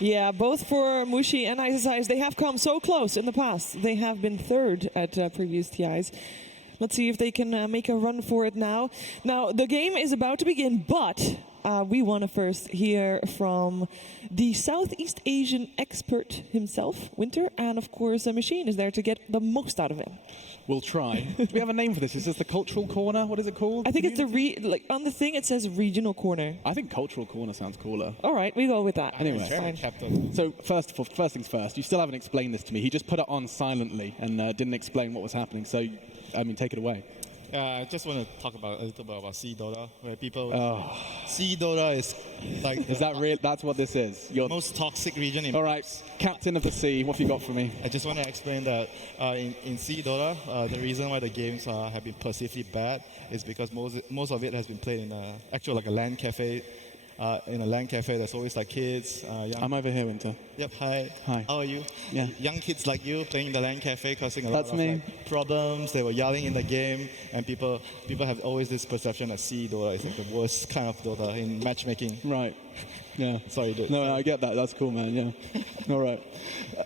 Yeah, both for Mushi and Decisive, they have come so close in the past. They have been third at previous TIs. Let's see if they can make a run for it now. Now, the game is about to begin, but we want to first hear from the Southeast Asian expert himself, Winter, and of course, a Machine is there to get the most out of him. We'll try. Do we have a name for this? Is this the cultural corner? What is it called? I think it's the on the thing it says regional corner. I think cultural corner sounds cooler. All right, we go with that. Anyway, so first things first. You still haven't explained this to me. He just put it on silently and didn't explain what was happening. So, I mean, take it away. I just want to talk about a little bit about Sea Dota, where people Sea Dota is like is that real? That's what this is. Your most toxic region. In all right, Captain of the Sea. What have you got for me? I just want to explain that in Sea Dota, the reason why the games have been perceivedly bad is because most of it has been played in like a LAN cafe. In a LAN cafe, there's always like kids. I'm over here, Winter. Yep. Hi. Hi. How are you? Yeah. Young kids like you playing in the LAN cafe, causing a lot That's of me. like, problems. They were yelling in the game, and people have always this perception that Sea Dota is like the worst kind of Dota in matchmaking. Right. Yeah. Sorry, dude. No, I get that. That's cool, man. Yeah. All right.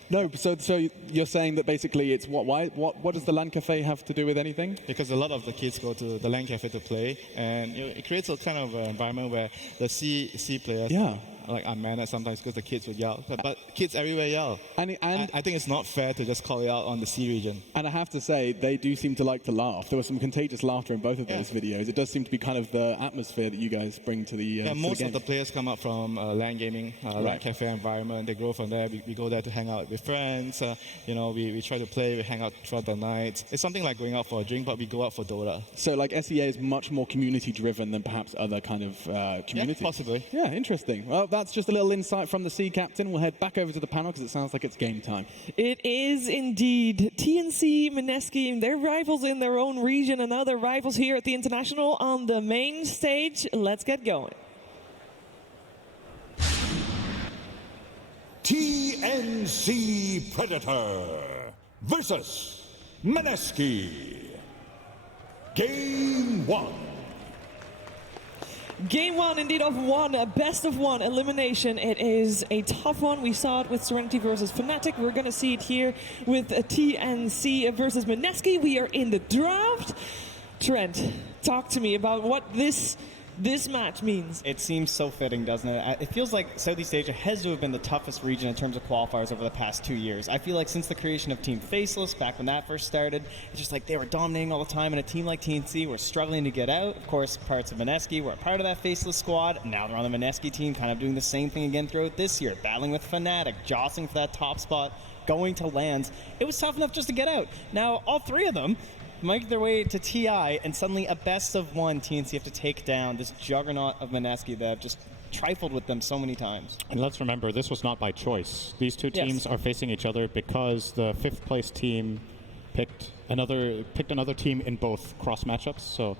No, so you're saying that basically it's what? Why? What does the LAN cafe have to do with anything? Because a lot of the kids go to the LAN cafe to play, and it creates a kind of environment where the C players like are mannered sometimes because the kids would yell. But kids everywhere yell. And I think it's not fair to just call it out on the C region. And I have to say, they do seem to like to laugh. There was some contagious laughter in both of those videos. It does seem to be kind of the atmosphere that you guys bring to the yeah, most of the players come up from LAN gaming, LAN cafe environment. They grow from there. We go there to hang out with friends. We try to play. We hang out throughout the night. It's something like going out for a drink, but we go out for Dota. So like SEA is much more community driven than perhaps other kind of communities. Yeah, possibly. Yeah, interesting. Well, that's just a little insight from the Sea Captain. We'll head back over to the panel because it sounds like it's game time. It is indeed. TNC, Mineski, they're rivals in their own region, and now they're rivals here at the International on the main stage. Let's get going. TNC Predator versus Mineski. Game 1. Game 1 indeed of one, a best of one elimination. It is a tough one. We saw it with Serenity versus Fnatic. We're going to see it here with TNC versus Mineski. We are in the draft. Trent, talk to me about what this match means. It seems so fitting, doesn't it? It feels like Southeast Asia has to have been the toughest region in terms of qualifiers over the past 2 years. I feel like since the creation of Team Faceless, back when that first started, it's just like they were dominating all the time, and a team like TNC were struggling to get out. Of course, parts of Mineski were a part of that Faceless squad. Now they're on the Mineski team, kind of doing the same thing again throughout this year, battling with Fnatic, jostling for that top spot, going to lands. It was tough enough just to get out. Now, all three of them make their way to TI, and suddenly a best of one TNC have to take down this juggernaut of Mineski that have just trifled with them so many times. And let's remember, this was not by choice. These two teams are facing each other because the fifth place team picked another team in both cross matchups. So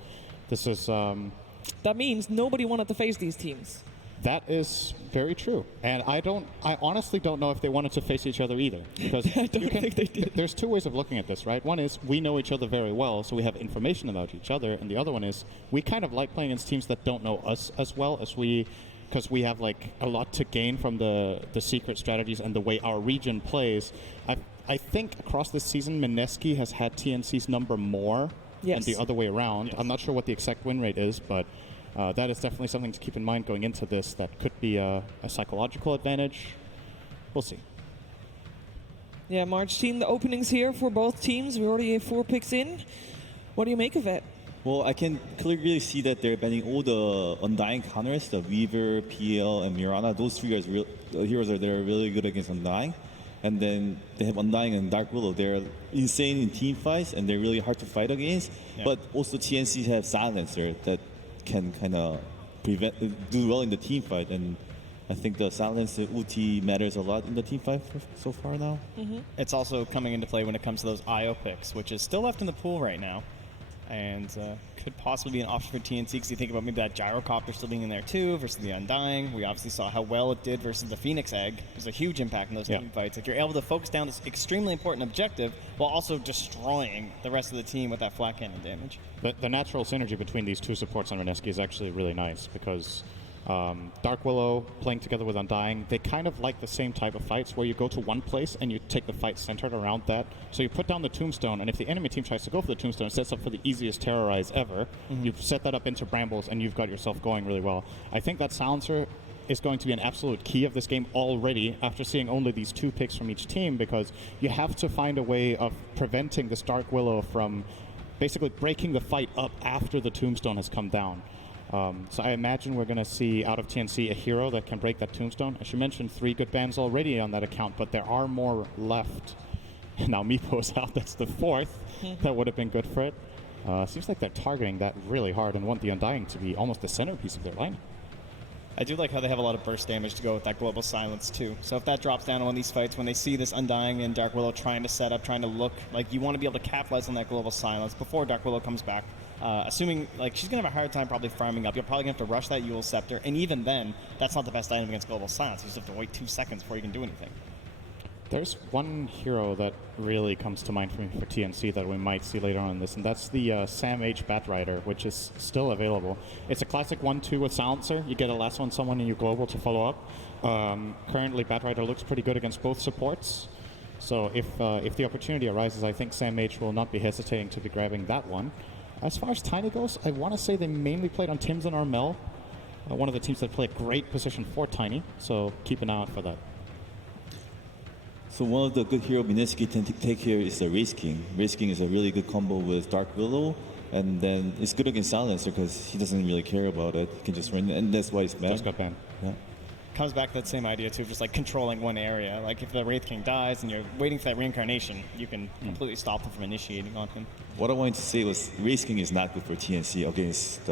this is that means nobody wanted to face these teams. That is very true, and I honestly don't know if they wanted to face each other either, because I don't think they did. There's two ways of looking at this, right? One is we know each other very well, so we have information about each other, and the other one is we kind of like playing against teams that don't know us as well as we, because we have like a lot to gain from the secret strategies and the way our region plays. I think across this season, Mineski has had TNC's number more than the other way around. Yes. I'm not sure what the exact win rate is, but that is definitely something to keep in mind going into this. That could be a psychological advantage. We'll see. Yeah, March team, the openings here for both teams. We already have 4 picks in. What do you make of it? Well, I can clearly see that they're banning all the Undying counters, the Weaver, PL, and Mirana. Those three heroes are they're really good against Undying. And then they have Undying and Dark Willow. They're insane in team fights, and they're really hard to fight against. Yeah. But also TNC have Silencer that can kind of do well in the team fight, and I think the Silencer ulti matters a lot in the team fight so far now. Mm-hmm. It's also coming into play when it comes to those IO picks, which is still left in the pool right now, and could possibly be an option for TNC because you think about maybe that Gyrocopter still being in there too versus the Undying. We obviously saw how well it did versus the Phoenix Egg. There's a huge impact in those team fights. Like, you're able to focus down this extremely important objective while also destroying the rest of the team with that flat cannon damage. The natural synergy between these two supports on Mineski is actually really nice because Dark Willow playing together with Undying, they kind of like the same type of fights where you go to one place and you take the fight centered around that. So you put down the tombstone, and if the enemy team tries to go for the tombstone, it sets up for the easiest terrorize ever. You've set that up into brambles, and you've got yourself going really well. I think that silencer is going to be an absolute key of this game already after seeing only these 2 picks from each team, because you have to find a way of preventing this Dark Willow from basically breaking the fight up after the tombstone has come down. So I imagine we're going to see out of TNC a hero that can break that tombstone. As you mentioned, 3 good bans already on that account, but there are more left. And now Meepo's out. That's the 4th. That would have been good for it. Seems like they're targeting that really hard and want the Undying to be almost the centerpiece of their lineup. I do like how they have a lot of burst damage to go with that global silence too. So if that drops down on one of these fights, when they see this Undying and Dark Willow trying to set up, trying to look, like you want to be able to capitalize on that global silence before Dark Willow comes back. Assuming, like, she's going to have a hard time probably farming up. You're probably going to have to rush that Yule Scepter. And even then, that's not the best item against global silence. You just have to wait 2 seconds before you can do anything. There's one hero that really comes to mind for me for TNC that we might see later on in this, and that's the Sam H. Batrider, which is still available. It's a classic 1-2 with Silencer. You get a last one someone in your global to follow up. Currently, Batrider looks pretty good against both supports. So if the opportunity arises, I think Sam H. will not be hesitating to be grabbing that one. As far as Tiny goes, I want to say they mainly played on Tims and Armel, one of the teams that play a great position for Tiny, so keep an eye out for that. So one of the good hero Mineski tend to take here is the Race King. Race King is a really good combo with Dark Willow, and then it's good against Silencer because he doesn't really care about it. He can just run, and that's why he's banned. Just got banned. Yeah. Comes back to that same idea too, of just like controlling one area. Like if the Wraith King dies and you're waiting for that reincarnation, you can completely stop him from initiating on him. What I wanted to say was Race King is not good for TNC against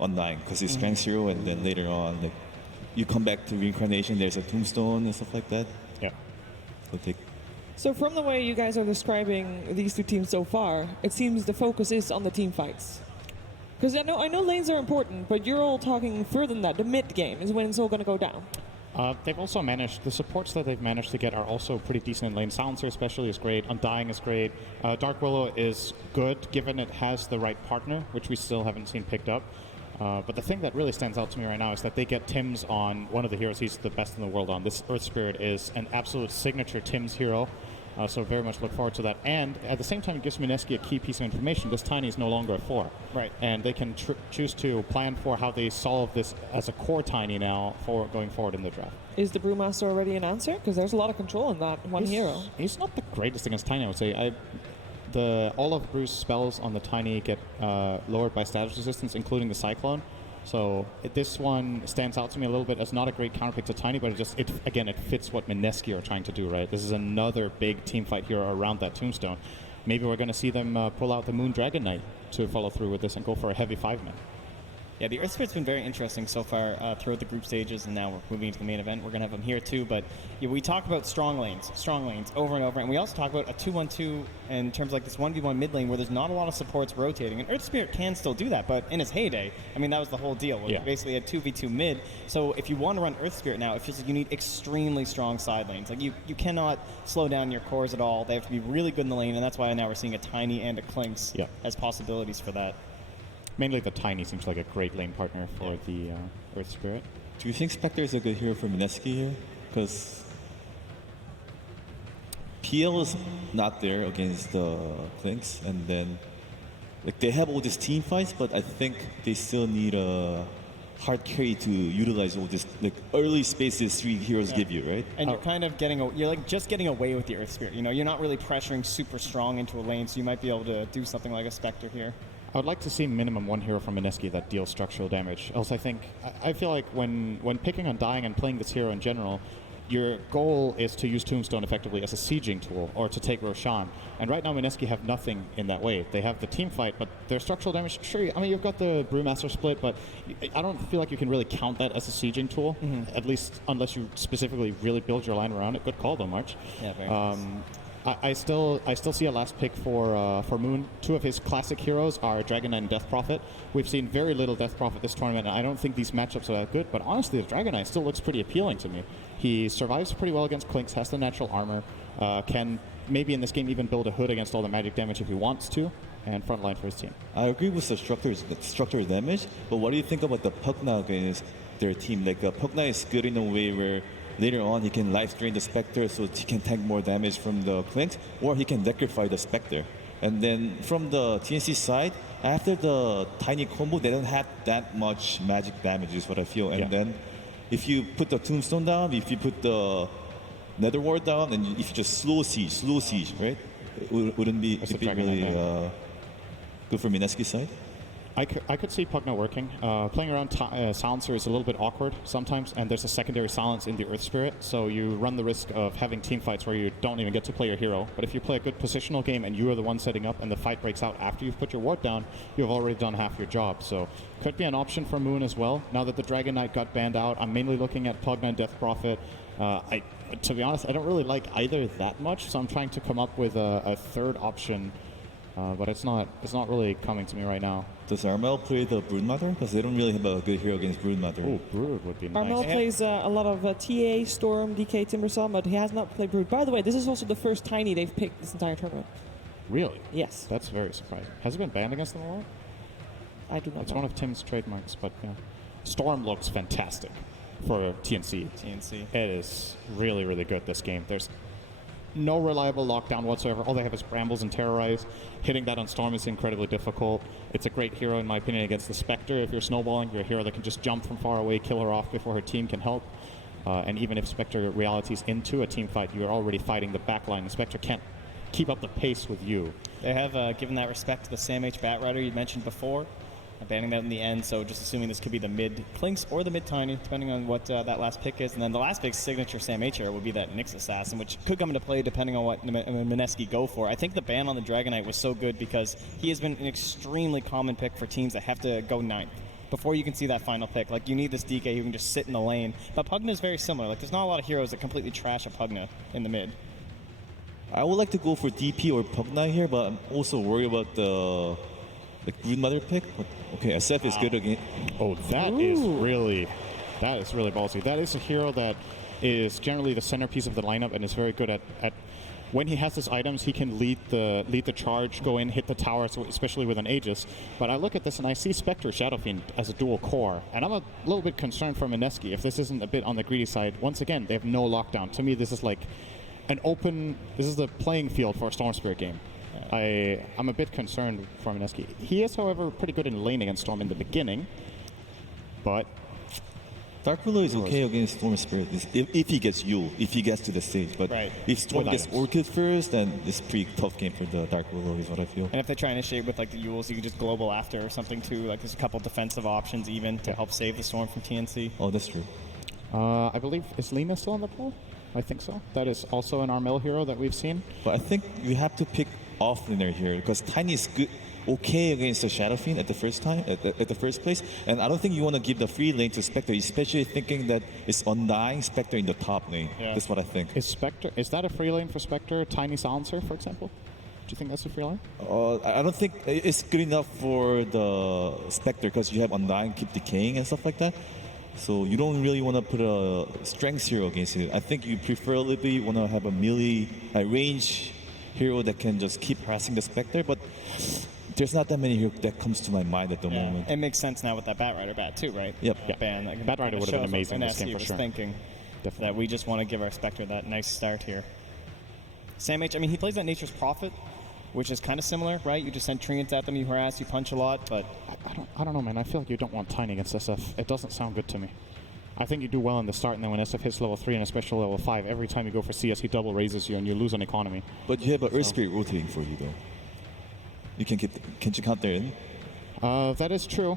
Undying because he's strength 0, and then later on, like, you come back to reincarnation, there's a tombstone and stuff like that. Yeah. So from the way you guys are describing these 2 teams so far, it seems the focus is on the team fights. Because I know lanes are important, but you're all talking further than that. The mid game is when it's all going to go down. They've also managed, the supports that they've managed to get are also pretty decent in lane. Silencer especially is great, Undying is great. Dark Willow is good, given it has the right partner, which we still haven't seen picked up. But the thing that really stands out to me right now is that they get Tims on one of the heroes he's the best in the world on. This Earth Spirit is an absolute signature Tims hero. So very much look forward to that. And at the same time, it gives Mineski a key piece of information. This Tiny is no longer a 4. Right. And they can choose to plan for how they solve this as a core Tiny now for going forward in the draft. Is the Brewmaster already an answer? Because there's a lot of control in that one hero. He's not the greatest against Tiny, I would say. All of Brew's spells on the Tiny get lowered by status resistance, including the Cyclone. So this one stands out to me a little bit as not a great counterpick to Tiny, but it fits what Mineski are trying to do, right? This is another big team fight hero around that tombstone. Maybe we're going to see them pull out the Moon Dragon Knight to follow through with this and go for a heavy 5-man. Yeah, the Earth Spirit's been very interesting so far throughout the group stages, and now we're moving into the main event. We're going to have them here too, but we talk about strong lanes over and over, and we also talk about a 2-1-2 in terms of like this 1v1 mid lane where there's not a lot of supports rotating, and Earth Spirit can still do that, but in its heyday, I mean, that was the whole deal. We basically had 2v2 mid, so if you want to run Earth Spirit now, it feels like you need extremely strong side lanes. Like you cannot slow down your cores at all. They have to be really good in the lane, and that's why now we're seeing a Tiny and a Clinks as possibilities for that. Mainly the Tiny seems like a great lane partner for the Earth Spirit. Do you think Spectre is a good hero for Mineski here? Because PL is not there against the Clinks, and then like they have all these team fights, but I think they still need a hard carry to utilize all this like early spaces 3 heroes give you, right? And you're kind of you're like just getting away with the Earth Spirit. You know, you're not really pressuring super strong into a lane, so you might be able to do something like a Spectre here. I would like to see minimum 1 hero from Mineski that deals structural damage. Else, I feel like when picking Undying and playing this hero in general, your goal is to use Tombstone effectively as a sieging tool or to take Roshan. And right now, Mineski have nothing in that way. They have the team fight, but their structural damage, sure, I mean, you've got the Brewmaster split, but I don't feel like you can really count that as a sieging tool, at least unless you specifically really build your line around it. Good call, though, March. Yeah, very nice. I still see a last pick for Moon. 2 of his classic heroes are Dragon Knight and Death Prophet. We've seen very little Death Prophet this tournament, and I don't think these matchups are that good, but honestly, the Dragon Knight still looks pretty appealing to me. He survives pretty well against Clinks, has the natural armor, can maybe in this game even build a hood against all the magic damage if he wants to, and frontline for his team. I agree with the structural damage, but what do you think about the Puck now against their team. Like Pugna is good in a way where later on he can life drain the Spectre so he can tank more damage from the Clint, or he can necrify the Spectre. And then from the TNC side, after the tiny combo, they don't have that much magic damage is what I feel. And then if you put the Tombstone down, if you put the Nether Ward down, and if you just slow siege, right? It wouldn't be really good for Mineski's side. I could see Pugna working. Playing around Silencer is a little bit awkward sometimes, and there's a secondary silence in the Earth Spirit, so you run the risk of having team fights where you don't even get to play your hero. But if you play a good positional game and you are the one setting up and the fight breaks out after you've put your ward down, you've already done half your job. So could be an option for Moon as well. Now that the Dragon Knight got banned out, I'm mainly looking at Pugna and Death Prophet. To be honest, I don't really like either that much, so I'm trying to come up with a third option. But it's not really coming to me right now. Does Armel play the Broodmother? Because they don't really have a good hero against Broodmother. Oh, Brood would be nice. Armel plays a lot of TA, Storm, DK, Timbersaw, but he has not played Brood. By the way, this is also the first Tiny they've picked this entire tournament. Really? Yes. That's very surprising. Has he been banned against them a lot? I do not It's know. one of Tim's trademarks, but yeah. Storm looks fantastic for TNC. It is really, really good this game. There's no reliable lockdown whatsoever. All they have is Brambles and Terrorize. Hitting that on Storm is incredibly difficult. It's a great hero, in my opinion, against the Spectre. If you're snowballing, you're a hero that can just jump from far away, kill her off before her team can help. And even if Spectre realities into a team fight, you're already fighting the backline. The Spectre can't keep up the pace with you. They have given that respect to the Sam H. Batrider you mentioned before, banning that in the end, so just assuming this could be the mid Clinks or the mid Tiny, depending on what that last pick is. And then the last pick signature Sam H hero would be that Nyx Assassin, which could come into play depending on what Mineski go for. I think the ban on the Dragon Knight was so good because he has been an extremely common pick for teams that have to go 9th before you can see that final pick. Like, you need this DK who can just sit in the lane. But Pugna is very similar. Like, there's not a lot of heroes that completely trash a Pugna in the mid. I would like to go for DP or Pugna here, but I'm also worried about the Broodmother pick. But okay, SF is good again. Oh, that is really ballsy. That is a hero that is generally the centerpiece of the lineup and is very good at when he has his items, he can lead the charge, go in, hit the tower, especially with an Aegis. But I look at this and I see Spectre Shadow Fiend as a dual core, and I'm a little bit concerned for Mineski if this isn't a bit on the greedy side. Once again, they have no lockdown. To me, this is like this is the playing field for a Storm Spirit game. I'm a bit concerned for Mineski. He is, however, pretty good in lane against Storm in the beginning, but Dark Ruler is okay against Storm Spirit if he gets Yule, if he gets to the stage. But if Storm gets Orchid first, then it's a pretty tough game for the Dark Ruler, is what I feel. And if they try and initiate with like the Yules, you can just global after or something too. Like, there's a couple defensive options even to help save the Storm from TNC. Oh, that's true. I believe, is Lina still on the pool? I think so. That is also an Armel hero that we've seen. But I think you have to pick offlaner here because Tiny is okay against the Shadow Fiend at the first place, and I don't think you want to give the free lane to Spectre, especially thinking that it's Undying Spectre in the top lane. Yeah. That's what I think. Is that a free lane for Spectre? Tiny Silencer, for example? Do you think that's a free lane? I don't think it's good enough for the Spectre because you have Undying, keep decaying and stuff like that. So you don't really want to put a strength hero against it. I think you preferably want to have a melee, range hero that can just keep harassing the Spectre, but there's not that many heroes that comes to my mind at the moment. It makes sense now with that Batrider bat too, right? Yep. Ban. Batrider would have been amazing in this game for sure. Thinking that we just want to give our Spectre that nice start here. Sam H, I mean, he plays that Nature's Prophet, which is kind of similar, right? You just send treants at them, you harass, you punch a lot, but I don't know, man. I feel like you don't want Tiny against SF. It doesn't sound good to me. I think you do well in the start, and then when SF hits level 3 and especially level 5, every time you go for CS, he double raises you, and you lose an economy. But you have an Earth Spirit rotating for you, though. You can you count there in? That is true.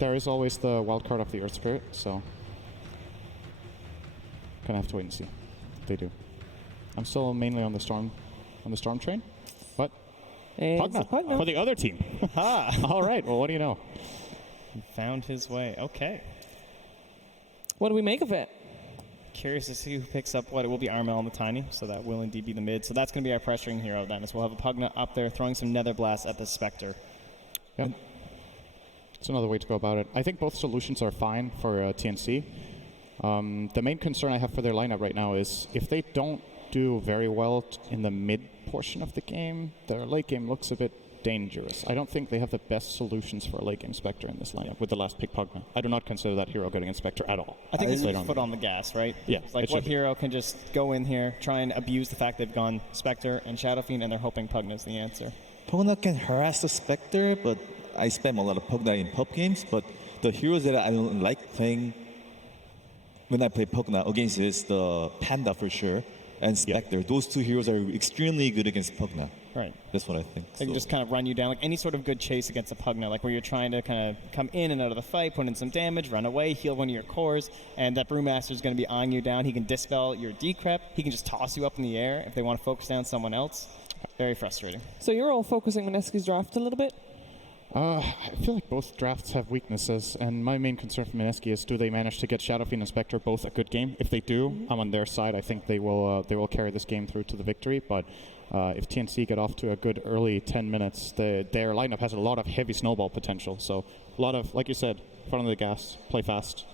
There is always the wild card of the Earth Spirit, so gonna have to wait and see. They do. I'm still mainly on the storm train, but Pugna for the other team. All right. Well, what do you know? He found his way. Okay. What do we make of it? Curious to see who picks up what. It will be Armel on the Tiny, so that will indeed be the mid. So that's going to be our pressuring hero then, as we'll have a Pugna up there throwing some Nether Blast at the Spectre. Yep. It's another way to go about it. I think both solutions are fine for TNC. The main concern I have for their lineup right now is if they don't do very well in the mid portion of the game, their late game looks a bit dangerous. I don't think they have the best solutions for a late game Spectre in this lineup with the last pick Pugna. I do not consider that hero good against Spectre at all. I think it's a foot on the gas, right? Yeah. It's like what hero can just go in here, try and abuse the fact they've gone Spectre and Shadow Fiend, and they're hoping Pugna's the answer. Pugna can harass the Spectre, but I spam a lot of Pugna in pub games, but the heroes that I don't like playing when I play Pugna against is the Panda for sure, and Spectre. Those two heroes are extremely good against Pugna. Right. That's what I think. They can just kind of run you down, like any sort of good chase against a Pugna, like where you're trying to kind of come in and out of the fight, put in some damage, run away, heal one of your cores, and that Brewmaster is going to be eyeing you down. He can dispel your decrep. He can just toss you up in the air if they want to focus down someone else. Very frustrating. So you're all focusing Mineski's draft a little bit? I feel like both drafts have weaknesses, and my main concern for Mineski is, do they manage to get Shadow Fiend and Spectre both a good game? If they do, I'm on their side. I think they will carry this game through to the victory. But if TNC get off to a good early 10 minutes, their lineup has a lot of heavy snowball potential. So a lot of, like you said, front of the gas, play fast,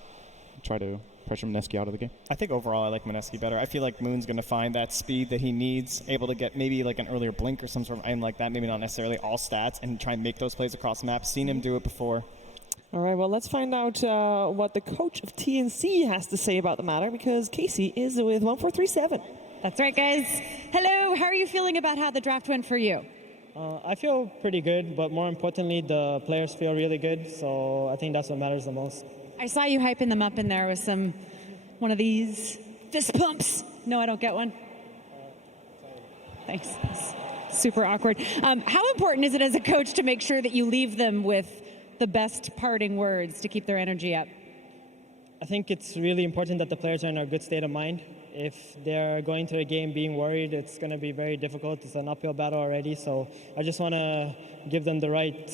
try to pressure Mineski out of the game. I think overall I like Mineski better. I feel like Moon's going to find that speed that he needs, able to get maybe like an earlier blink or some sort of item like that, maybe not necessarily all stats, and try and make those plays across the map. Seen him do it before. All right, well, let's find out what the coach of TNC has to say about the matter, because Casey is with 1437. That's right, guys. Hello, how are you feeling about how the draft went for you? I feel pretty good, but more importantly, the players feel really good, so I think that's what matters the most. I saw you hyping them up in there with one of these fist pumps. No, I don't get one. Thanks. It's super awkward. How important is it as a coach to make sure that you leave them with the best parting words to keep their energy up? I think it's really important that the players are in a good state of mind. If they're going to a game being worried, it's going to be very difficult. It's an uphill battle already, so I just want to give them the right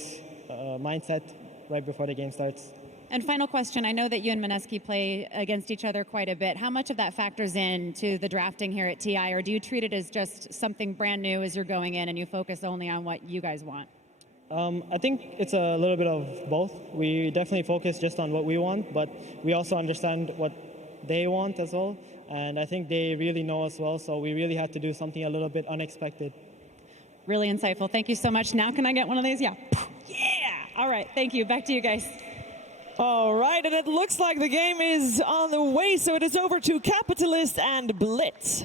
mindset right before the game starts. And final question, I know that you and Mineski play against each other quite a bit. How much of that factors in to the drafting here at TI, or do you treat it as just something brand new as you're going in and you focus only on what you guys want? I think it's a little bit of both. We definitely focus just on what we want, but we also understand what they want as well. And I think they really know us well, so we really had to do something a little bit unexpected. Really insightful. Thank you so much. Now can I get one of these? Yeah. Yeah. All right. Thank you. Back to you guys. All right, and it looks like the game is on the way, so it is over to Capitalist and Blitz.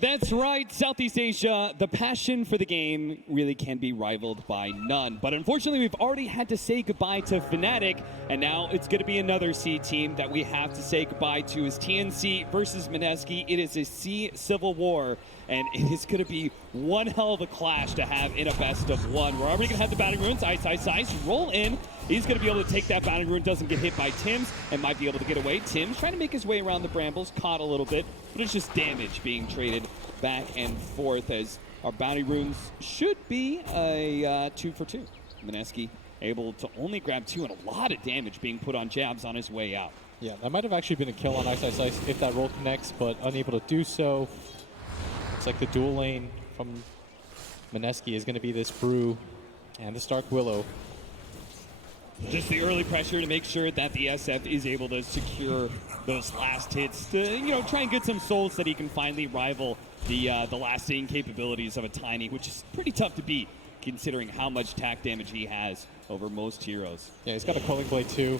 That's right, Southeast Asia, the passion for the game really can be rivaled by none. But unfortunately, we've already had to say goodbye to Fnatic, and now it's going to be another C team that we have to say goodbye to is TNC versus Mineski. It is a C civil war, and it is going to be one hell of a clash to have in a best of one. We're already going to have the Battering Runes, Ice, roll in. He's going to be able to take that Battering Rune, doesn't get hit by Tims, and might be able to get away. Tims trying to make his way around the brambles, caught a little bit, but it's just damage being traded back and forth as our Bounty Runes should be a 2 for 2. Mineski able to only grab 2 and a lot of damage being put on jabs on his way out. Yeah, that might have actually been a kill on Ice if that roll connects, but unable to do so. Looks like the dual lane from Mineski is going to be this Brew and the Stark Willow. Just the early pressure to make sure that the SF is able to secure those last hits to, try and get some souls that he can finally rival the lasting capabilities of a Tiny, which is pretty tough to beat considering how much attack damage he has over most heroes. Yeah, he's got a Culling Blade too.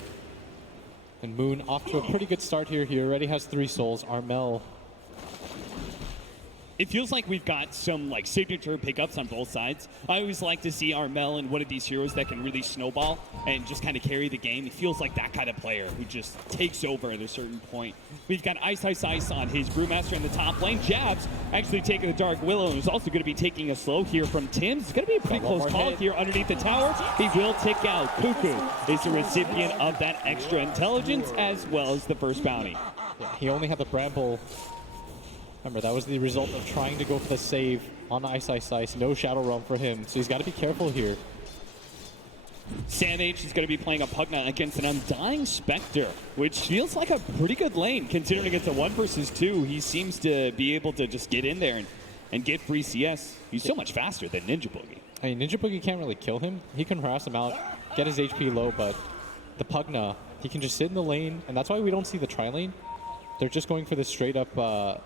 And Moon off to a pretty good start here. He already has 3 souls. Armel. It feels like we've got some signature pickups on both sides. I always like to see Armel and one of these heroes that can really snowball and just kind of carry the game. He feels like that kind of player who just takes over at a certain point. We've got Ice on his Brewmaster in the top lane. Jabs actually taking the Dark Willow and is also going to be taking a slow here from Tims. It's going to be a pretty close call here underneath the tower. He will tick out. Cuckoo is the recipient of that extra intelligence as well as the first bounty. Yeah, he only had the Bramble. Remember, that was the result of trying to go for the save on Ice. No Shadow Realm for him, so he's got to be careful here. SamH is going to be playing a Pugna against an Undying Spectre, which feels like a pretty good lane considering it's a 1 versus 2. He seems to be able to just get in there and get free CS. He's so much faster than Ninja Boogie. I mean, Ninja Boogie can't really kill him. He can harass him out, get his HP low, but the Pugna, he can just sit in the lane, and that's why we don't see the tri-lane. They're just going for the straight up...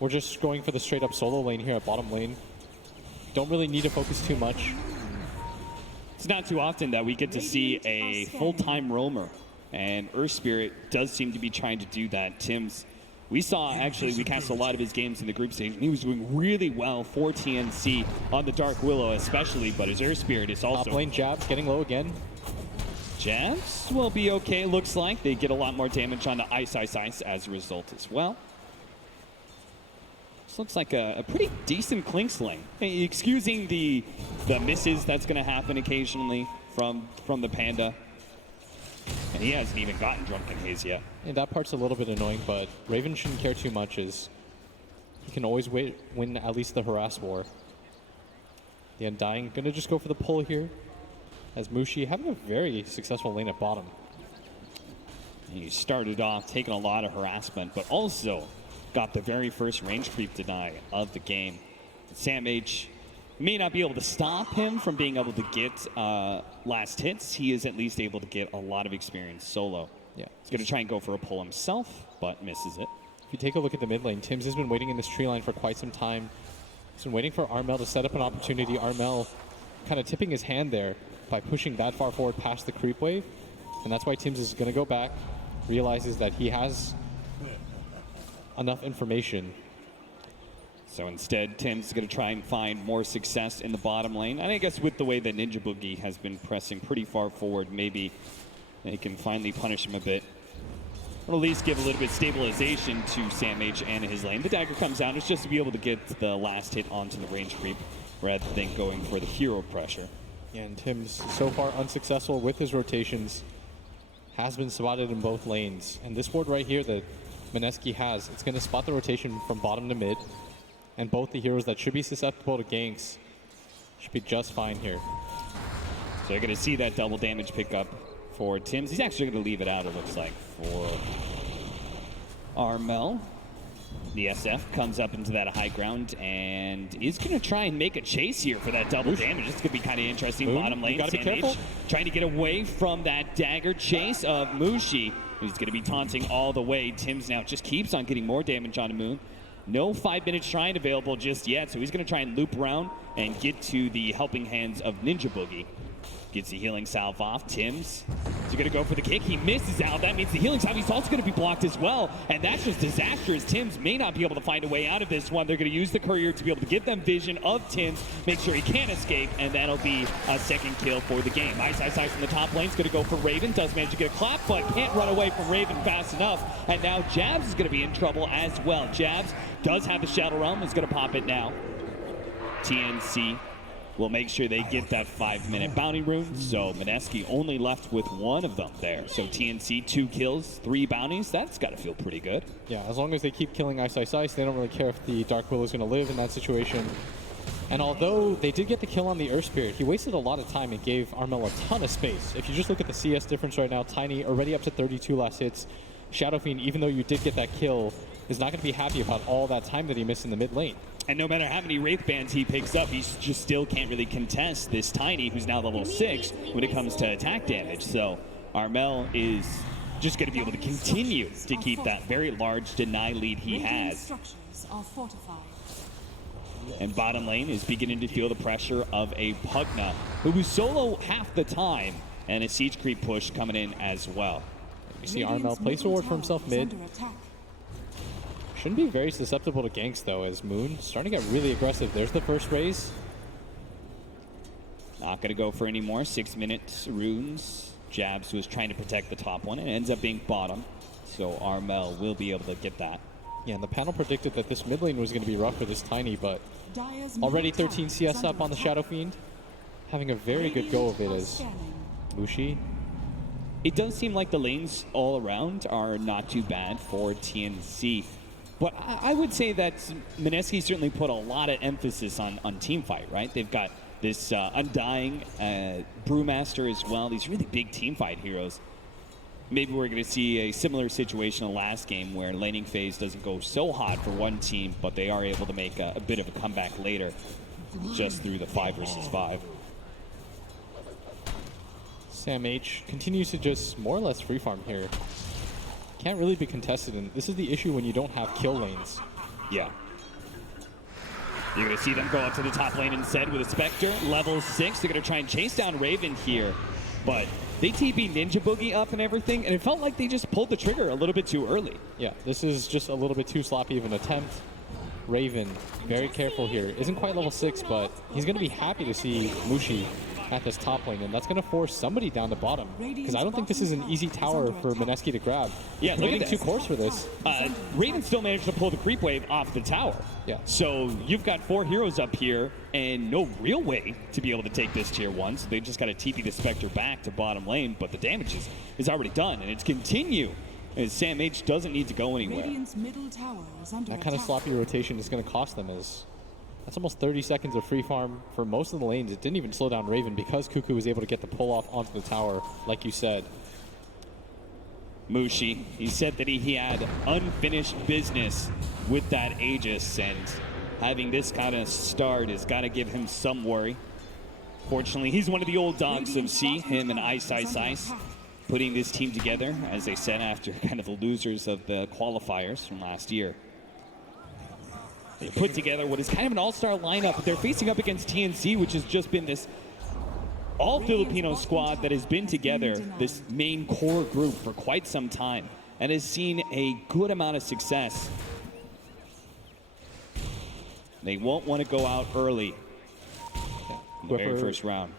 We're just going for the straight up solo lane here at bottom lane. don't really need to focus too much. It's not too often that we get to see a full-time roamer, and Earth Spirit does seem to be trying to do that. Tim's, we saw, actually, we cast a lot of his games in the group stage, and he was doing really well for TNC on the Dark Willow especially, but his Earth Spirit is also... Top lane jabs getting low again. Jabs will be okay, looks like. They get a lot more damage on the Ice as a result as well. This looks like a pretty decent Clink Sling. Hey, excusing the misses that's going to happen occasionally from the Panda. And he hasn't even gotten Drunken Haze yet. And that part's a little bit annoying, but Raven shouldn't care too much as he can always win at least the Harass War. The Undying going to just go for the pull here, as Mushi having a very successful lane at bottom. He started off taking a lot of harassment, but also got the very first range creep deny of the game. Sam H may not be able to stop him from being able to get last hits. He is at least able to get a lot of experience solo. Yeah, he's going to try and go for a pull himself, but misses it. If you take a look at the mid lane, Tim's has been waiting in this tree line for quite some time. He's been waiting for Armel to set up an opportunity. Armel kind of tipping his hand there by pushing that far forward past the creep wave. And that's why Tim's is going to go back, realizes that he has enough information. So instead, Tim's going to try and find more success in the bottom lane. And I guess with the way that Ninja Boogie has been pressing pretty far forward, maybe they can finally punish him a bit. Or at least give a little bit of stabilization to Sam H and his lane. The dagger comes out, it's just to be able to get the last hit onto the range creep rather than going for the hero pressure. Yeah, and Tim's so far unsuccessful with his rotations. Has been spotted in both lanes. And this board right here that Mineski has, it's going to spot the rotation from bottom to mid. And both the heroes that should be susceptible to ganks should be just fine here. So you're going to see that double damage pickup for Tim's. He's actually going to leave it out, it looks like, for Armel. The SF comes up into that high ground and is going to try and make a chase here for that double damage. It's going to be kind of interesting. Boom. Bottom lane, You gotta be careful. trying to get away from that dagger chase of Mushi. He's going to be taunting all the way. Tim's now just keeps on getting more damage on Moon. No 5-minute shrine available just yet, so he's going to try and loop around and get to the helping hands of Ninja Boogie. Gets the healing salve off. Tim's is going to go for the kick. He misses out. That means the healing salve is also going to be blocked as well. And that's just disastrous. Tim's may not be able to find a way out of this one. They're going to use the courier to be able to give them vision of Tim's, make sure he can't escape, and that'll be a second kill for the game. Ice from the top lane is going to go for Raven. Does manage to get a clap, but can't run away from Raven fast enough. And now Jabs is going to be in trouble as well. Jabs does have the Shadow Realm. Is going to pop it now. TNC will make sure they get that 5-minute bounty rune. So Mineski only left with one of them there. So TNC, 2 kills, 3 bounties. That's got to feel pretty good. Yeah, as long as they keep killing Ice, they don't really care if the Dark Willow is going to live in that situation. And although they did get the kill on the Earth Spirit, he wasted a lot of time and gave Armel a ton of space. If you just look at the CS difference right now, Tiny already up to 32 last hits. Shadow Fiend, even though you did get that kill, is not going to be happy about all that time that he missed in the mid lane. And no matter how many Wraith Bands he picks up, he just still can't really contest this Tiny, who's now level 6, when it comes to attack damage. So Armel is just going to be able to continue to keep that very large deny lead he has. And bottom lane is beginning to feel the pressure of a Pugna, who was solo half the time, and a siege creep push coming in as well. We see Armel place a ward for himself mid. Shouldn't be very susceptible to ganks though, as Moon starting to get really aggressive. There's the first raise. Not going to go for any more 6-minute runes. Jabs was trying to protect the top one, and it ends up being bottom. So Armel will be able to get that. Yeah, and the panel predicted that this mid lane was going to be rough for this Tiny, but already 13 CS up on the Shadow Fiend. Having a very good go of it as Mushi. It does seem like the lanes all around are not too bad for TNC. But I would say that Mineski certainly put a lot of emphasis on team fight, right? They've got this Undying, Brewmaster as well, these really big team fight heroes. Maybe we're going to see a similar situation in the last game where laning phase doesn't go so hot for one team, but they are able to make a bit of a comeback later just through the 5 versus 5. Sam H continues to just more or less free farm here. Can't really be contested, and this is the issue when you don't have kill lanes. Yeah. You're going to see them go up to the top lane instead with a Spectre, level 6. They're going to try and chase down Raven here. But they TP Ninja Boogie up and everything, and it felt like they just pulled the trigger a little bit too early. Yeah, this is just a little bit too sloppy of an attempt. Raven, very careful here. Isn't quite level 6, but he's going to be happy to see Mushi at this top lane, and that's going to force somebody down the bottom, because I don't think this is an easy tower for Mineski to grab. Yeah, look at two cores for this. Raven still managed to pull the creep wave off the tower. Yeah. So you've got 4 heroes up here, and no real way to be able to take this tier 1, so they just got to TP the Spectre back to bottom lane, but the damage is already done, and it's continue, as Sam H doesn't need to go anywhere. That kind of sloppy rotation is going to cost them, as that's almost 30 seconds of free farm for most of the lanes. It didn't even slow down Raven because Cuckoo was able to get the pull off onto the tower, like you said. Mushi, he said that he had unfinished business with that Aegis, and having this kind of start has got to give him some worry. Fortunately, he's one of the old dogs of C, him and Ice, putting this team together, as they said, after kind of the losers of the qualifiers from last year. They put together what is kind of an all-star lineup. They're facing up against TNC, which has just been this all-Filipino squad that has been together, this main core group, for quite some time, and has seen a good amount of success. They won't want to go out early in the very first round.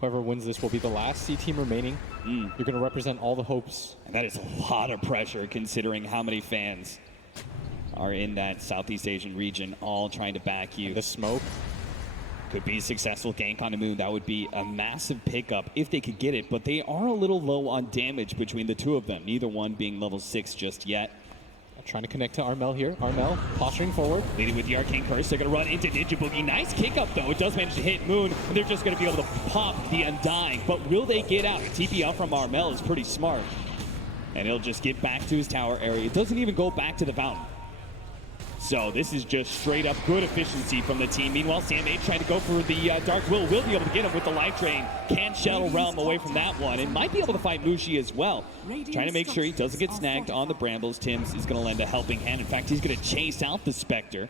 Whoever wins this will be the last C team remaining. You're going to represent all the hopes. And that is a lot of pressure, considering how many fans are in that Southeast Asian region, all trying to back you. The smoke could be a successful gank on the moon. That would be a massive pickup if they could get it, but they are a little low on damage between the two of them, neither one being level 6 just yet. Trying to connect to Armel here. Armel posturing forward. Leading with the Arcane Curse. They're going to run into Ninja Boogie. Nice kick up, though. It does manage to hit Moon, and they're just going to be able to pop the Undying. But will they get out? TP out from Armel is pretty smart. And he'll just get back to his tower area. It doesn't even go back to the fountain. So this is just straight up good efficiency from the team. Meanwhile, Sam H trying to go for the Dark Will be able to get him with the Life Drain. Can't shuttle Realm away from that one, and might be able to fight Mushi as well. Trying to make sure he doesn't get snagged on the Brambles. Tims is going to lend a helping hand. In fact, he's going to chase out the Spectre.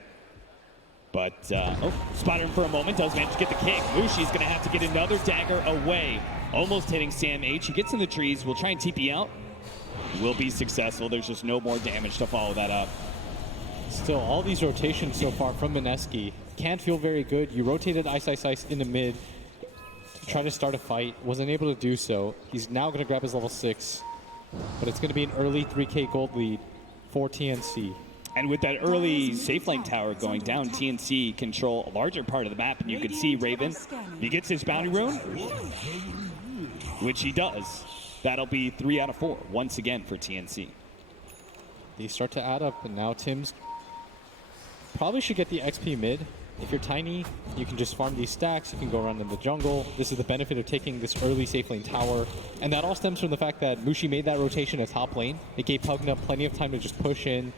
But, spotted him for a moment, does manage to get the kick. Mushi's going to have to get another dagger away. Almost hitting Sam H. He gets in the trees, will try and TP out. He will be successful. There's just no more damage to follow that up. Still, all these rotations so far from Mineski can't feel very good. You rotated Ice in the mid to try to start a fight. Wasn't able to do so. He's now going to grab his level 6. But it's going to be an early 3K gold lead for TNC. And with that early safe lane tower going down, TNC control a larger part of the map. And you can see Raven, he gets his bounty rune, which he does. That'll be 3 out of 4 once again for TNC. These start to add up, and now Tim's probably should get the XP mid. If you're tiny, you can just farm these stacks. You can go around in the jungle. This is the benefit of taking this early safe lane tower. And that all stems from the fact that Mushi made that rotation at top lane. It gave Pugna plenty of time to just push in.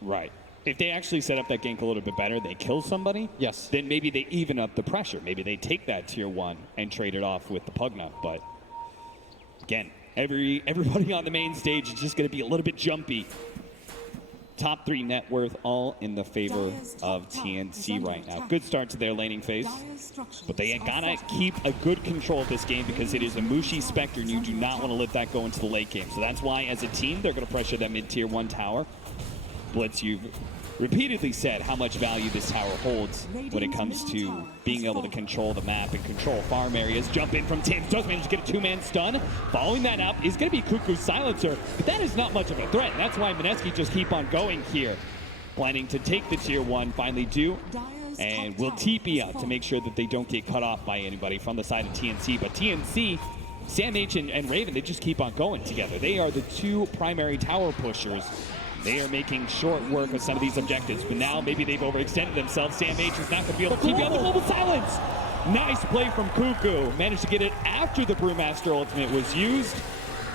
Right. If they actually set up that gank a little bit better, they kill somebody, yes, then maybe they even up the pressure. Maybe they take that tier 1 and trade it off with the Pugna. But again, everybody on the main stage is just going to be a little bit jumpy. Top 3 net worth, all in the favor of TNC right now. Good start to their laning phase, but they gotta keep a good control of this game because it is a Mushi Spectre, and you do not want to let that go into the late game. So that's why, as a team, they're going to pressure that mid-tier 1 tower. Blitz, you've repeatedly said how much value this tower holds when it comes to being able to control the map and control farm areas. Jump in from Tims, does manage to get a 2-man stun. Following that up is going to be Cuckoo's Silencer, but that is not much of a threat. And that's why Mineski just keep on going here. Planning to take the tier 1, finally do, and will TP out to make sure that they don't get cut off by anybody from the side of TNC. But TNC, Sam H and Raven, they just keep on going together. They are the 2 primary tower pushers. They are making short work of some of these objectives, but now maybe they've overextended themselves. Sam H is not going to be able to keep out the global silence. Nice play from Cuckoo. Managed to get it after the Brewmaster ultimate was used.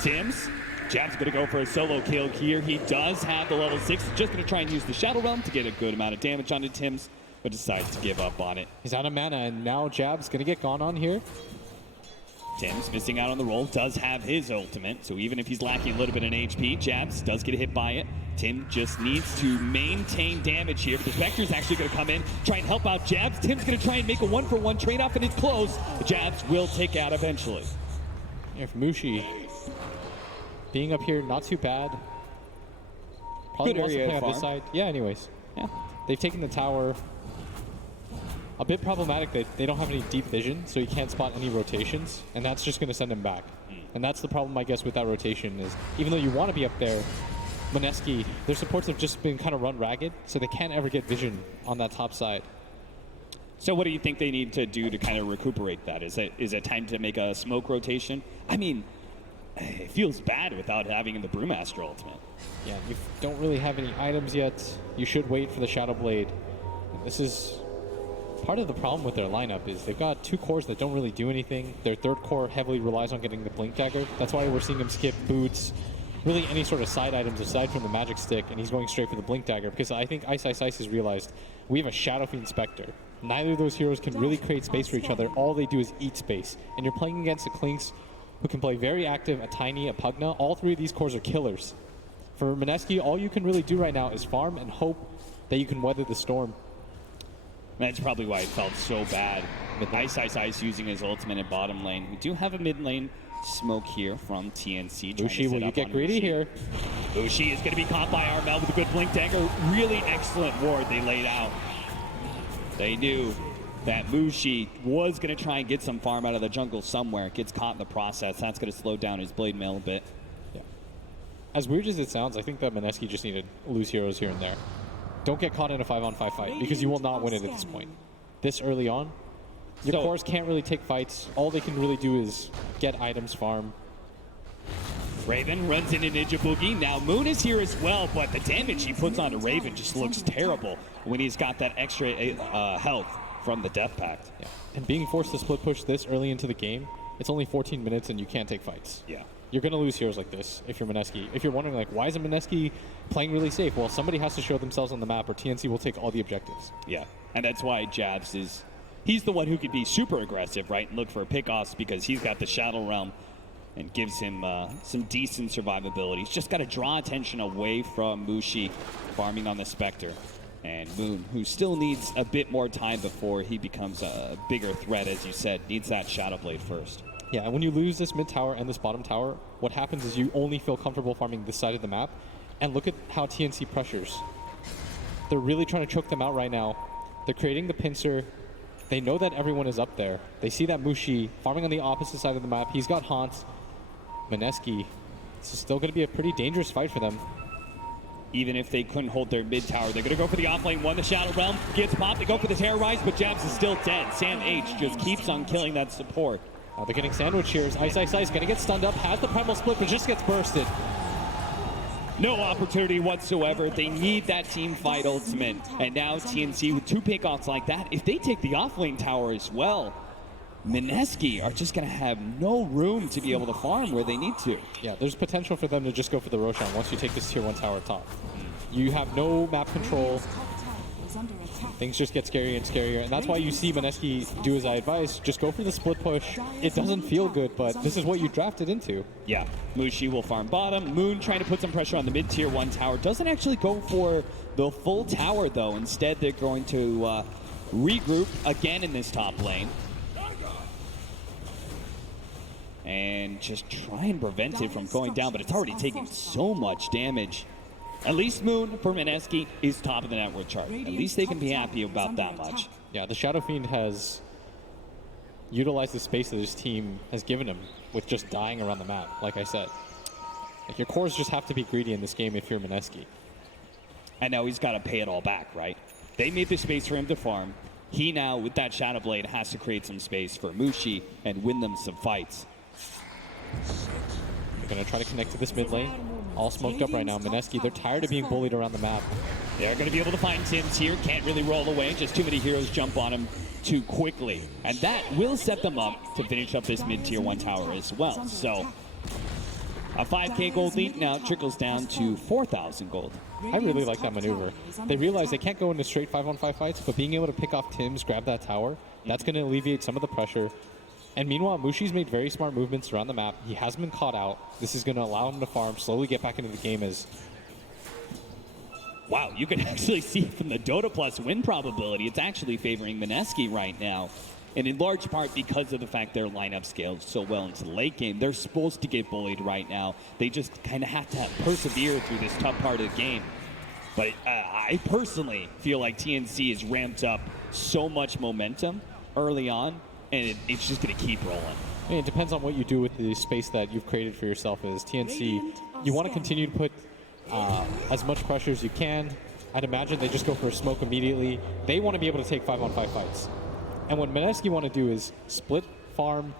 Tims, Jab's going to go for a solo kill here. He does have the level 6. Just going to try and use the Shadow Realm to get a good amount of damage onto Tims, but decides to give up on it. He's out of mana, and now Jab's going to get gone on here. Tim's missing out on the roll, does have his ultimate, so even if he's lacking a little bit in HP, Jabs does get hit by it. Tim just needs to maintain damage here. The Spectre's actually going to come in, try and help out Jabs. Tim's going to try and make a one-for-one trade-off, and it's close. Jabs will take out eventually. Yeah, for Mushi, being up here, not too bad. Probably Good wants to area play on this farm. side. Yeah, anyways. Yeah. They've taken the tower. A bit problematic that they don't have any deep vision, so he can't spot any rotations, and that's just going to send him back. And that's the problem, I guess, with that rotation is even though you want to be up there, Mineski, their supports have just been kind of run ragged, so they can't ever get vision on that top side. So what do you think they need to do to kind of recuperate that? Is it time to make a smoke rotation? I mean, it feels bad without having the Brewmaster ultimate. Yeah, you don't really have any items yet. You should wait for the Shadow Blade. This is part of the problem with their lineup is they've got two cores that don't really do anything. Their third core heavily relies on getting the Blink Dagger. That's why we're seeing him skip boots, really any sort of side items aside from the Magic Stick, and he's going straight for the Blink Dagger because I think Ice has realized we have a Shadow Fiend Spectre. Neither of those heroes can really create space for each other. All they do is eat space. And you're playing against a Klinks who can play very active, a Tiny, a Pugna. All three of these cores are killers. For Mineski, all you can really do right now is farm and hope that you can weather the storm. That's probably why it felt so bad with Ice using his ultimate in bottom lane. We do have a mid lane smoke here from TNC. Mushi, will you get greedy here? Mushi is going to be caught by Armel with a good Blink Dagger. Really excellent ward they laid out. They knew that Mushi was going to try and get some farm out of the jungle somewhere. Gets caught in the process. That's going to slow down his blade mail a bit. Yeah. As weird as it sounds, I think that Mineski just needed to lose heroes here and there. Don't get caught in a 5-on-5 fight because you will not win it at this point. This early on, your cores can't really take fights. All they can really do is get items, farm. Raven runs into Ninja Boogie. Now Moon is here as well, but the damage he puts onto Raven just looks terrible when he's got that extra health from the Death Pact. Yeah. And being forced to split push this early into the game, it's only 14 minutes and you can't take fights. Yeah. You're going to lose heroes like this if you're Mineski. If you're wondering, like, why isn't Mineski playing really safe? Well, somebody has to show themselves on the map or TNC will take all the objectives. Yeah, and that's why Jabs he's the one who could be super aggressive, right, and look for pickoffs because he's got the Shadow Realm and gives him some decent survivability. He's just got to draw attention away from Mushi farming on the Spectre. And Moon, who still needs a bit more time before he becomes a bigger threat, as you said, needs that Shadow Blade first. Yeah, and when you lose this mid tower and this bottom tower, what happens is you only feel comfortable farming this side of the map. And look at how TNC pressures. They're really trying to choke them out right now. They're creating the pincer. They know that everyone is up there. They see that Mushi farming on the opposite side of the map. He's got haunts. Mineski. This is still going to be a pretty dangerous fight for them. Even if they couldn't hold their mid tower, they're going to go for the offlane one. The Shadow Realm gets popped. They go for the Terrorize, but Jabs is still dead. Sam H just keeps on killing that support. They're getting sandwich here. Ice going to get stunned up. Has the Primal Split, but just gets bursted. No opportunity whatsoever. They need that team fight ultimate. And now TNC with two pickoffs like that, if they take the offlane tower as well, Mineski are just going to have no room to be able to farm where they need to. Yeah, there's potential for them to just go for the Roshan once you take this tier 1 tower top. You have no map control. Things just get scarier and scarier, and that's why you see Mineski do as I advise, just go for the split push. It doesn't feel good, but this is what you drafted into. Yeah, Mushi will farm bottom. Moon trying to put some pressure on the mid-tier 1 tower. Doesn't actually go for the full tower, though. Instead, they're going to regroup again in this top lane. And just try and prevent it from going down, but it's already taking so much damage. At least Moon for Mineski is top of the net worth chart. At least they can be happy about that much. Yeah, the Shadow Fiend has utilized the space that his team has given him with just dying around the map, like I said. Like, your cores just have to be greedy in this game if you're Mineski. And now he's got to pay it all back, right? They made the space for him to farm. He now, with that Shadow Blade, has to create some space for Mushi and win them some fights. They're going to try to connect to this mid lane. All smoked up right now. Mineski, they're tired of being bullied around the map. They're going to be able to find Tim's here. Can't really roll away. Just too many heroes jump on him too quickly. And that will set them up to finish up this mid-tier 1 tower as well. So a 5k gold lead now trickles down to 4,000 gold. I really like that maneuver. They realize they can't go into straight 5-on-5 fights, but being able to pick off Tim's, grab that tower, that's going to alleviate some of the pressure. And meanwhile, Mushi's made very smart movements around the map. He hasn't been caught out. This is going to allow him to farm, slowly get back into the game as... Wow, you can actually see from the Dota Plus win probability, it's actually favoring Mineski right now. And in large part because of the fact their lineup scaled so well into the late game. They're supposed to get bullied right now. They just kind of have to persevere through this tough part of the game. But I personally feel like TNC has ramped up so much momentum early on, and it's just going to keep rolling. And it depends on what you do with the space that you've created for yourself as TNC. You want to continue to put as much pressure as you can. I'd imagine they just go for a smoke immediately. They want to be able to take 5-on-5 fights. And what Mineski want to do is split farm,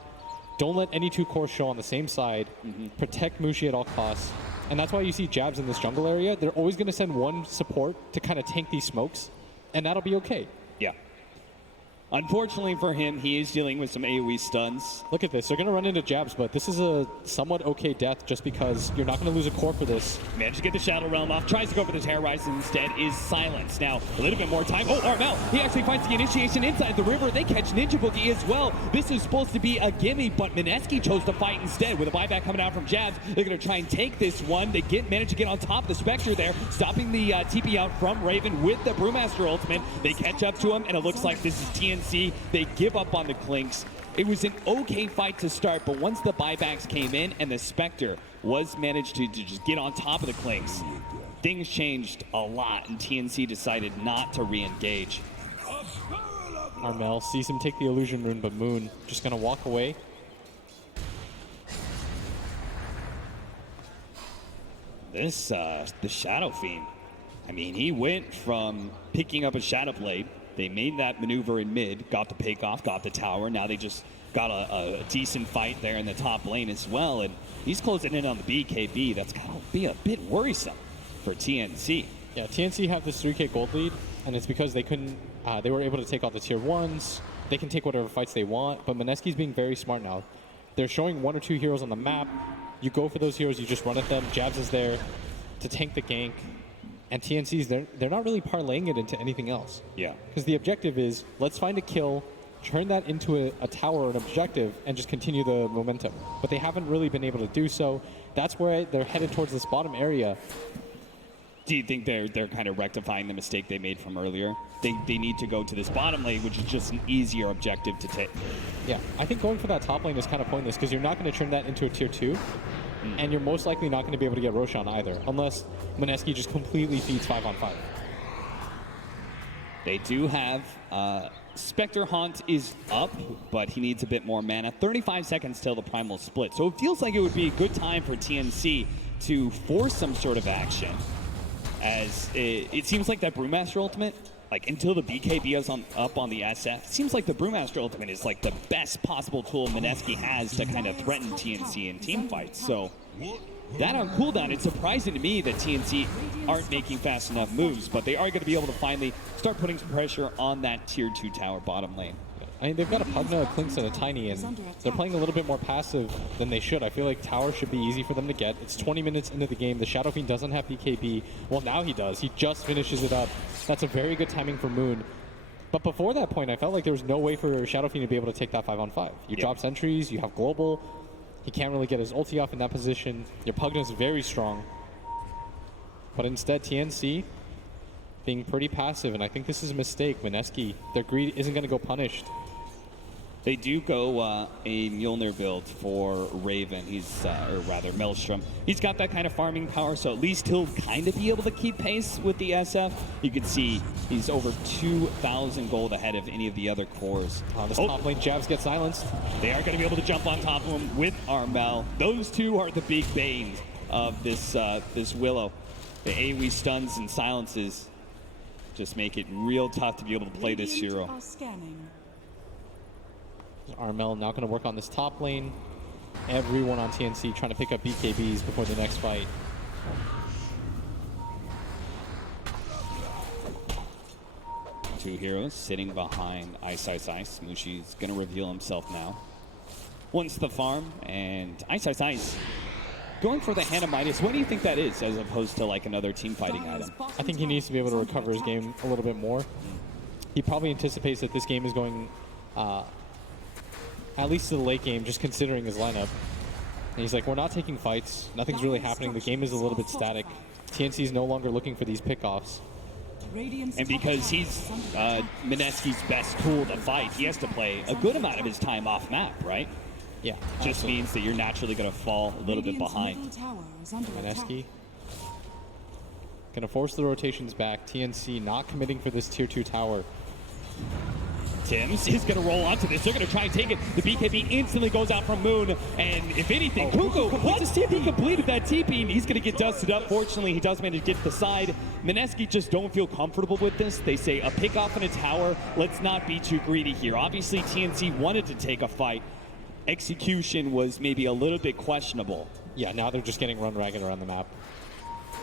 don't let any two cores show on the same side, protect Mushi at all costs. And that's why you see Jabs in this jungle area. They're always going to send one support to kind of tank these smokes, and that'll be okay. Yeah. Unfortunately for him, he is dealing with some AoE stuns. Look at this. They're going to run into Jabs, but this is a somewhat okay death just because you're not going to lose a core for this. Managed to get the Shadow Realm off. Tries to go for the Terrorize, instead is silenced. Now, a little bit more time. Oh, Armel, he actually finds the initiation inside the river. They catch Ninja Boogie as well. This is supposed to be a gimme, but Mineski chose to fight instead. With a buyback coming out from Jabs, they're going to try and take this one. They manage to get on top of the Spectre there, stopping the TP out from Raven with the Brewmaster ultimate. They catch up to him, and it looks like this is TNC. They give up on the Clinks. It was an okay fight to start, but once the buybacks came in and the Spectre was managed to just get on top of the Clinks, things changed a lot, and TNC decided not to re-engage. Armel sees him take the Illusion Rune, but Moon just going to walk away. This, the Shadow Fiend, I mean, he went from picking up a Shadow Blade. They made that maneuver in mid, got the pick off, got the tower. Now they just got a decent fight there in the top lane as well. And he's closing in on the BKB. That's got to be a bit worrisome for TNC. Yeah, TNC have this 3K gold lead, and it's because they couldn't, they were able to take all the tier 1s. They can take whatever fights they want, but Mineski's being very smart now. They're showing 1 or 2 heroes on the map. You go for those heroes, you just run at them. Jabs is there to tank the gank. And TNC's, they're not really parlaying it into anything else. Yeah. Because the objective is, let's find a kill, turn that into a tower or an objective, and just continue the momentum. But they haven't really been able to do so. That's where they're headed towards this bottom area. Do you think they're kind of rectifying the mistake they made from earlier? They need to go to this bottom lane, which is just an easier objective to take. Yeah, I think going for that top lane is kind of pointless, because you're not going to turn that into a tier 2. And you're most likely not going to be able to get Roshan either, unless Mineski just completely feeds 5-on-5. They do have Spectre Haunt is up, but he needs a bit more mana. 35 seconds till the Primal split. So it feels like it would be a good time for TNC to force some sort of action, as it seems like that Brewmaster ultimate, like until the BKB is up on the SF, it seems like the Brewmaster ultimate is like the best possible tool Mineski has to kind of threaten TNC in team fights. So that on cooldown, it's surprising to me that TNC aren't making fast enough moves, but they are going to be able to finally start putting some pressure on that tier 2 tower bottom lane. I mean, they've got a Pugna, a Clinks, and a Tiny, and they're playing a little bit more passive than they should. I feel like tower should be easy for them to get. It's 20 minutes into the game. The Shadow Fiend doesn't have BKB. Well, now he does. He just finishes it up. That's a very good timing for Moon. But before that point, I felt like there was no way for Shadow Fiend to be able to take that 5-on-5. You drop sentries, you have global. He can't really get his ulti off in that position. Your Pugna is very strong. But instead, TNC being pretty passive, and I think this is a mistake. Mineski, their greed isn't going to go punished. They do go a Mjolnir build for Raven. He's, or rather, Maelstrom. He's got that kind of farming power, so at least he'll kind of be able to keep pace with the SF. You can see he's over 2,000 gold ahead of any of the other cores. This top lane Jabs get silenced. They are going to be able to jump on top of him with Armel. Those two are the big banes of this this Willow. The AoE stuns and silences just make it real tough to be able to play this hero. Armel now going to work on this top lane. Everyone on TNC trying to pick up BKBs before the next fight. Two heroes sitting behind Ice. Mushi's going to reveal himself now. Once the farm, and Ice going for the Hannah Midas. What do you think that is, as opposed to like another team fighting item? I think he needs to be able to recover his game a little bit more. He probably anticipates that this game is going at least to the late game, just considering his lineup. And he's like, we're not taking fights. Nothing's really happening. The game is a little bit static. TNC is no longer looking for these pickoffs. And because he's Mineski's best tool to fight, he has to play a good amount of his time off map, right? Yeah. Just means that you're naturally going to fall a little bit behind. Mineski gonna force the rotations back. TNC not committing for this tier 2 tower. Tim's is going to roll onto this. They're going to try and take it. The BKB instantly goes out from Moon. And if anything, Kuku he completed that TP, and he's going to get dusted up. Fortunately, he does manage to get to the side. Mineski just don't feel comfortable with this. They say a pick off in a tower. Let's not be too greedy here. Obviously, TNC wanted to take a fight. Execution was maybe a little bit questionable. Yeah, now they're just getting run ragged around the map.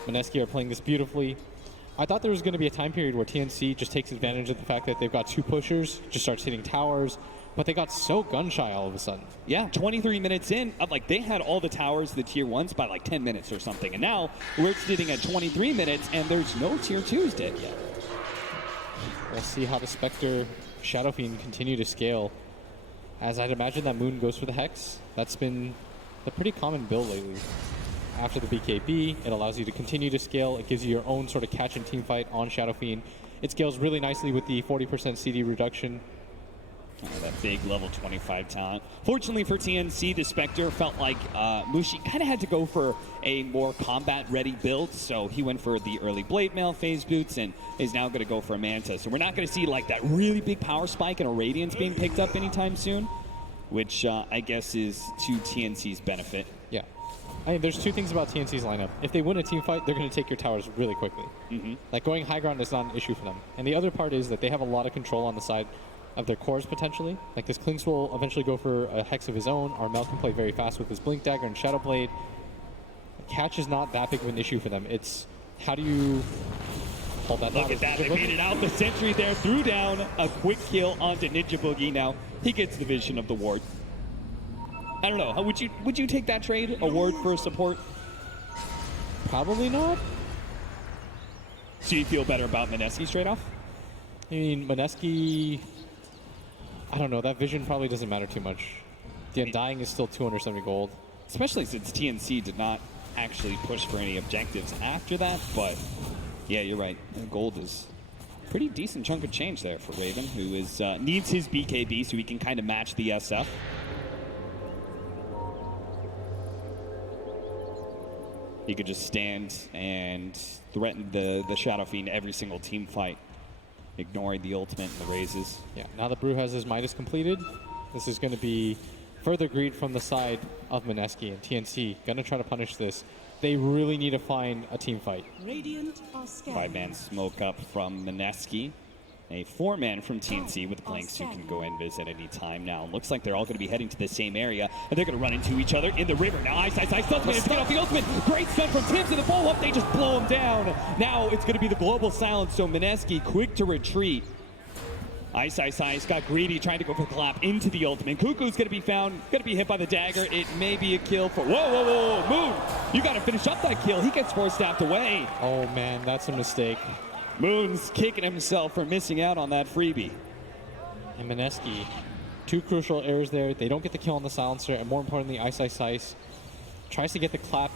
Mineski are playing this beautifully. I thought there was going to be a time period where TNC just takes advantage of the fact that they've got 2 pushers, just starts hitting towers, but they got so gun-shy all of a sudden. Yeah, 23 minutes in, like they had all the towers, the tier 1s, by like 10 minutes or something. And now we're sitting at 23 minutes, and there's no tier 2s dead yet. We'll see how the Spectre Shadow Fiend continue to scale. As I'd imagine that Moon goes for the Hex. That's been a pretty common build lately. After the BKB, it allows you to continue to scale. It gives you your own sort of catch and team fight on Shadow Fiend. It scales really nicely with the 40% CD reduction. Oh, that big level 25 talent. Fortunately for TNC, the Spectre felt like Mushi kind of had to go for a more combat-ready build, so he went for the early Blade Mail phase boots and is now going to go for a Manta. So we're not going to see like that really big power spike and a Radiance being picked up anytime soon, which I guess is to TNC's benefit. Yeah. I mean, there's 2 things about TNC's lineup. If they win a team fight, they're going to take your towers really quickly. Like, going high ground is not an issue for them. And the other part is that they have a lot of control on the side of their cores, potentially. Like, this Klinks will eventually go for a Hex of his own. Armel can play very fast with his Blink Dagger and Shadow Blade. Catch is not that big of an issue for them. It's how do you hold that? Look at that. They made it out. The sentry there threw down a quick kill onto Ninja Boogie. Now, he gets the vision of the ward. I don't know. Would you take that trade? A ward for support? Probably not. So you feel better about Mineski's trade-off? I mean, Mineski, I don't know. That vision probably doesn't matter too much. The Undying is still 270 gold. Especially since TNC did not actually push for any objectives after that. But, yeah, you're right. Gold is a pretty decent chunk of change there for Raven, who is needs his BKB so he can kind of match the SF. He could just stand and threaten the Shadow Fiend every single team fight, ignoring the ultimate and the raises. Yeah, now that Brew has his Midas completed, this is going to be further greed from the side of Mineski, and TNC going to try to punish this. They really need to find a team fight. 5-man smoke up from Mineski. A 4-man from TNC with Blanks who can go and visit any time now. Looks like they're all going to be heading to the same area, and they're going to run into each other in the river. Now, Ice managed to get off the ultimate. Great stun from Tims in the follow-up. They just blow him down. Now it's going to be the global silence, so Mineski quick to retreat. Ice got greedy, trying to go for the clap into the ultimate. Kuku's going to be found, going to be hit by the dagger. It may be a kill for... Whoa, Moon! You got to finish up that kill. He gets 4-staffed away. Oh, man, that's a mistake. Moon's kicking himself for missing out on that freebie. And Mineski, 2 crucial errors there. They don't get the kill on the silencer, and more importantly, Ice tries to get the clap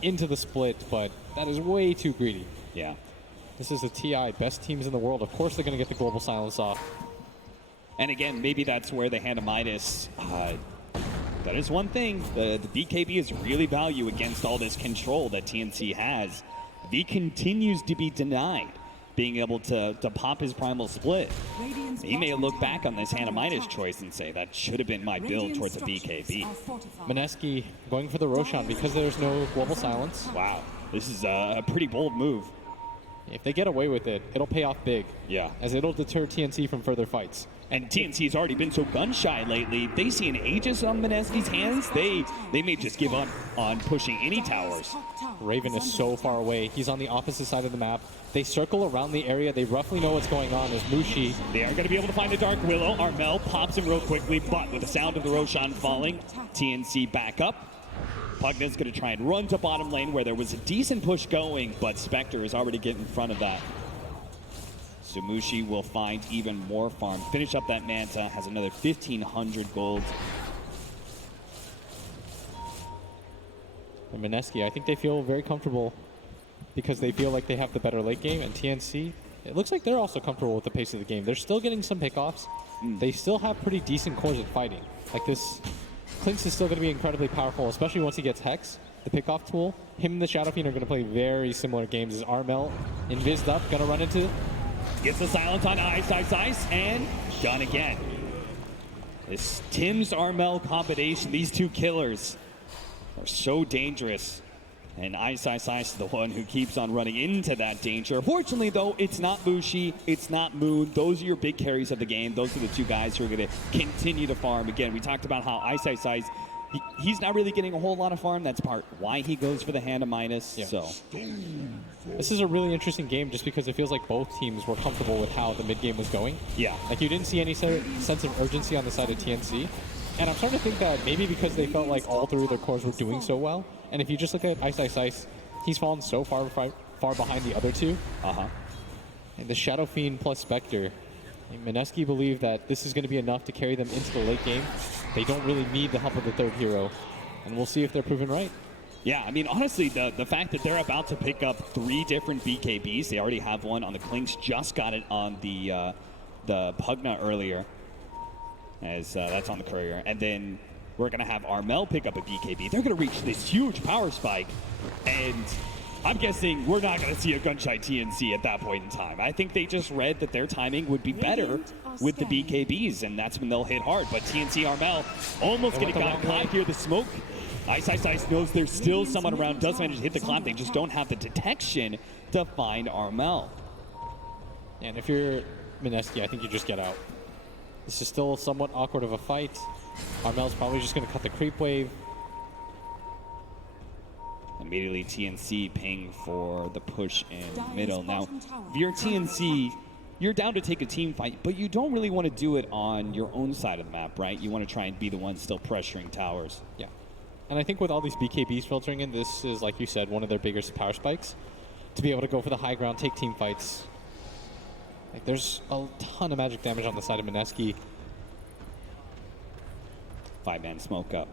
into the split, but that is way too greedy. Yeah. This is a TI, best teams in the world. Of course they're going to get the global silence off. And again, maybe that's where the hand of Midas, that is one thing. The BKB is really value against all this control that TNC has. V continues to be denied being able to pop his primal split. He may look back on this Hannah Midas choice and say, that should have been my build towards a BKB. Mineski going for the Roshan because there's no global silence. Wow, this is a pretty bold move. If they get away with it, it'll pay off big. Yeah. As it'll deter TNC from further fights. And TNC has already been so gun-shy lately. They see an Aegis on Mineski's hands. They may just give up on pushing any towers. Raven is so far away. He's on the opposite side of the map. They circle around the area. They roughly know what's going on as Mushi. They are going to be able to find the Dark Willow. Armel pops him real quickly, but with the sound of the Roshan falling, TNC back up. Pugna's going to try and run to bottom lane where there was a decent push going, but Spectre is already getting in front of that. So Mushi will find even more farm. Finish up that Manta, has another 1,500 gold. And Mineski, I think they feel very comfortable because they feel like they have the better late game. And TNC, it looks like they're also comfortable with the pace of the game. They're still getting some pickoffs. They still have pretty decent cores at fighting. Like this, Clinkz is still going to be incredibly powerful, especially once he gets Hex, the pickoff tool. Him and the Shadow Fiend are going to play very similar games as Armel. Invised up, going to run into. Gets the silence on Ice, and done again. This Tim's Armel combination, these two killers are so dangerous. And Ice is the one who keeps on running into that danger. Fortunately, though, it's not Mushi, it's not Moon. Those are your big carries of the game. Those are the two guys who are going to continue to farm. Again, we talked about how Ice, he's not really getting a whole lot of farm. That's part why he goes for the hand of minus. Yeah. So this is a really interesting game just because it feels like both teams were comfortable with how the mid game was going. Yeah. Like you didn't see any sense of urgency on the side of TNC. And I'm starting to think that maybe because they felt like all three of their cores were doing so well. And if you just look at Ice, he's fallen so far behind the other two. And the Shadow Fiend plus Spectre. Mineski believe that this is going to be enough to carry them into the late game. They don't really need the help of the third hero. And we'll see if they're proven right. Yeah, I mean, honestly, the fact that they're about to pick up 3 different BKBs, they already have one on the Clinkz, just got it on the Pugna earlier, as that's on the Courier. And then we're going to have Armel pick up a BKB. They're going to reach this huge power spike, and I'm guessing we're not going to see a gunshot TNC at that point in time. I think they just read that their timing would be better with the BKBs, and that's when they'll hit hard. But TNC Armel almost getting caught here. The smoke. Ice knows there's still someone around. Does manage to hit the clamp. They just don't have the detection to find Armel. And if you're Mineski, I think you just get out. This is still somewhat awkward of a fight. Armel's probably just going to cut the creep wave. Immediately TNC paying for the push in middle. Now, if you're TNC, you're down to take a team fight, but you don't really want to do it on your own side of the map, right? You want to try and be the one still pressuring towers. Yeah. And I think with all these BKBs filtering in, this is, like you said, one of their biggest power spikes. To be able to go for the high ground, take team fights. Like, there's a ton of magic damage on the side of Mineski. 5-man smoke up.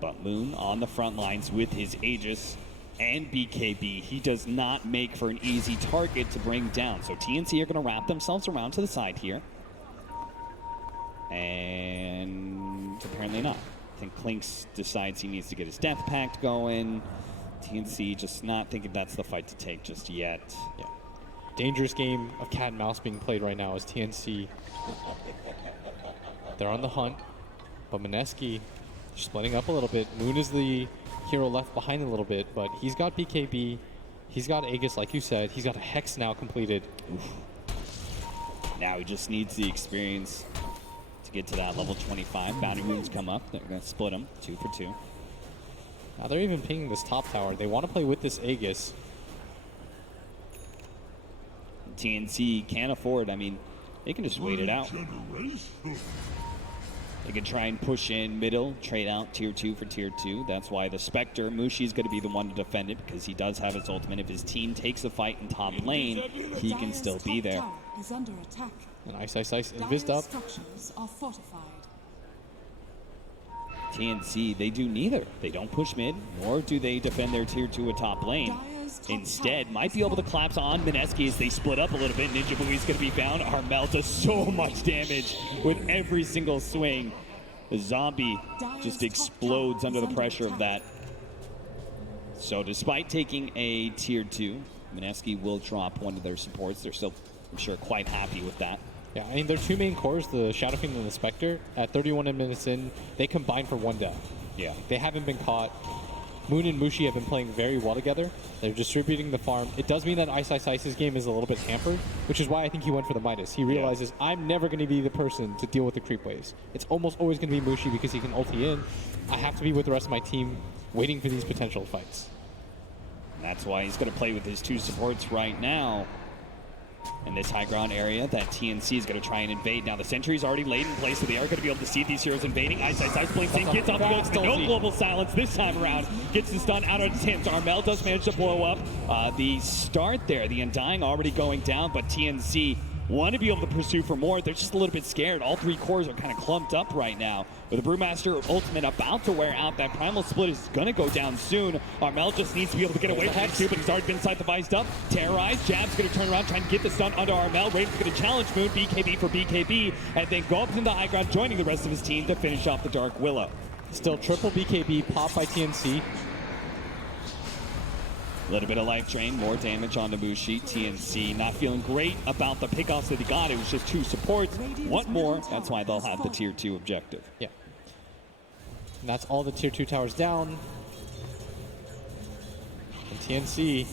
But Moon on the front lines with his Aegis and BKB. He does not make for an easy target to bring down. So TNC are going to wrap themselves around to the side here. And apparently not. I think Clinkz decides he needs to get his Death Pact going. TNC just not thinking that's the fight to take just yet. Yeah. Dangerous game of cat and mouse being played right now as TNC. They're on the hunt, but Mineski splitting up a little bit. Moon is the hero left behind a little bit, but he's got BKB. He's got Aegis, like you said. He's got a Hex now completed. Oof. Now he just needs the experience to get to that level 25. Bounty Moons come up. They're going to split them 2 for 2. Now they're even pinging this top tower. They want to play with this Aegis. TNC can't afford. I mean, they can just wait it out. They can try and push in middle, trade out tier 2 for tier 2. That's why the Spectre, Mushi is going to be the one to defend it because he does have his ultimate. If his team takes the fight in top lane, he can still be there. And Ice invised up. TNC, they do neither. They don't push mid, nor do they defend their tier 2 at top lane. Instead, might be able to collapse on Mineski as they split up a little bit. Ninja Boogie's going to be found. Armel does so much damage with every single swing. The zombie just explodes under the pressure of that. So despite taking a tier 2, Mineski will drop one of their supports. They're still, I'm sure, quite happy with that. Yeah, I mean, their two main cores, the Shadow Fiend and the Spectre, at 31 minutes in, they combine for 1 death. Yeah. They haven't been caught. Moon and Mushi have been playing very well together. They're distributing the farm. It does mean that Ice's game is a little bit hampered, which is why I think he went for the Midas. He realizes, I'm never going to be the person to deal with the creep waves. It's almost always going to be Mushi because he can ulti in. I have to be with the rest of my team waiting for these potential fights. And that's why he's going to play with his 2 supports right now. In this high ground area that TNC is going to try and invade. Now the sentry's already laid in place, so they are going to be able to see these heroes invading. Ice blinks in, gets off the gold, but no global silence this time around. Gets the stun out of Tim's. Armel does manage to blow up the start there. The Undying already going down, but TNC want to be able to pursue for more. They're just a little bit scared. All 3 cores are kind of clumped up right now. With the Brewmaster ultimate about to wear out, that Primal Split is going to go down soon. Armel just needs to be able to get away from Hex, but he's already been side-devised up. Terrorized, Jab's going to turn around, trying to get the stun onto Armel. Raven's going to challenge Moon, BKB for BKB, and then go up into the high ground, joining the rest of his team to finish off the Dark Willow. Still triple BKB popped by TNC. A little bit of life drain, more damage on Mushi. TNC not feeling great about the pickoffs that he got. It was just 2 supports. Want more, that's why they'll have the tier 2 objective. Yeah. And that's all the tier 2 towers down. And TNC,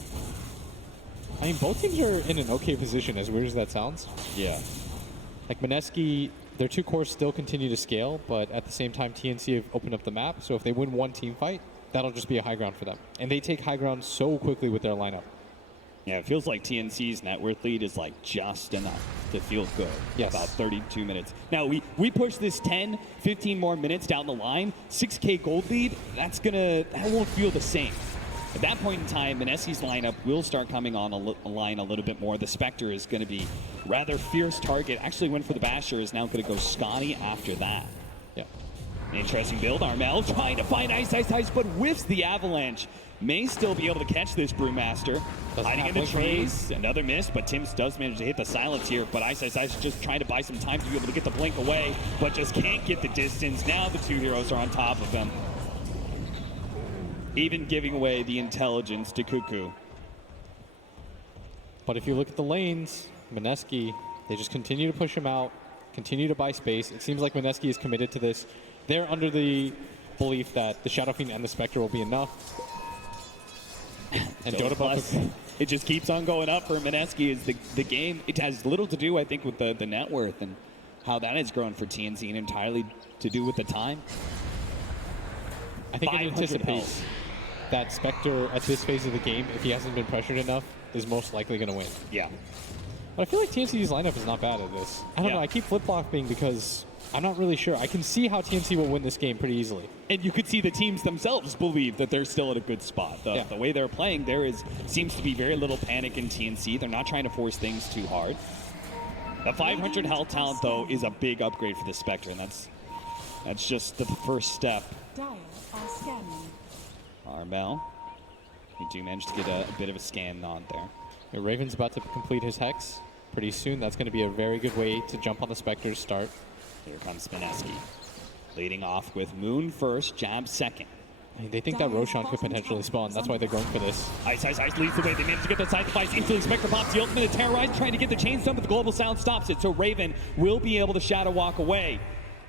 I mean, both teams are in an okay position, as weird as that sounds. Yeah. Like Mineski, their 2 cores still continue to scale, but at the same time, TNC have opened up the map. So if they win one team fight, that'll just be a high ground for them. And they take high ground so quickly with their lineup. Yeah, it feels like TNC's net worth lead is like just enough to feel good. Yes. About 32 minutes. Now, we push this 10, 15 more minutes down the line, 6K gold lead, that won't feel the same. At that point in time, Mineski's lineup will start coming on a line a little bit more. The Spectre is going to be rather fierce target. Actually went for the Basher, is now going to go Scotty after that. Yeah. Interesting build. Armel trying to find Ice, but whiffs the Avalanche. May still be able to catch this Brewmaster. Hiding in the trees. Another miss, but Tim's does manage to hit the silence here. But Ice is just trying to buy some time to be able to get the blink away, but just can't get the distance. Now the 2 heroes are on top of him. Even giving away the intelligence to Cuckoo. But if you look at the lanes, Mineski, they just continue to push him out, continue to buy space. It seems like Mineski is committed to this. They're under the belief that the Shadow Fiend and the Spectre will be enough. And Dota buff, it just keeps on going up for Mineski. Is the game. It has little to do, I think, with the net worth and how that has grown for TNC, and entirely to do with the time. I think it anticipates that Spectre at this phase of the game, if he hasn't been pressured enough, is most likely going to win. Yeah. But I feel like TNC's lineup is not bad at this. I don't know. I keep flip-flopping because I'm not really sure. I can see how TNC will win this game pretty easily. And you could see the teams themselves believe that they're still at a good spot. The way they're playing, seems to be very little panic in TNC. They're not trying to force things too hard. The 500 health talent, though, is a big upgrade for the Spectre, and that's just the first step. Armel, we do manage to get a bit of a scan nod there. Yeah, Raven's about to complete his Hex pretty soon. That's going to be a very good way to jump on the Spectre's start. Here comes Mineski, leading off with Moon first, Jab second. I mean, they think that Roshan could potentially spawn. That's why they're going for this. Ice leads the way. They manage to get the side device. Instantly, Spectre pops the ultimate to Terrorize, trying to get the chain stun, but the Global Sound stops it, so Raven will be able to shadow walk away.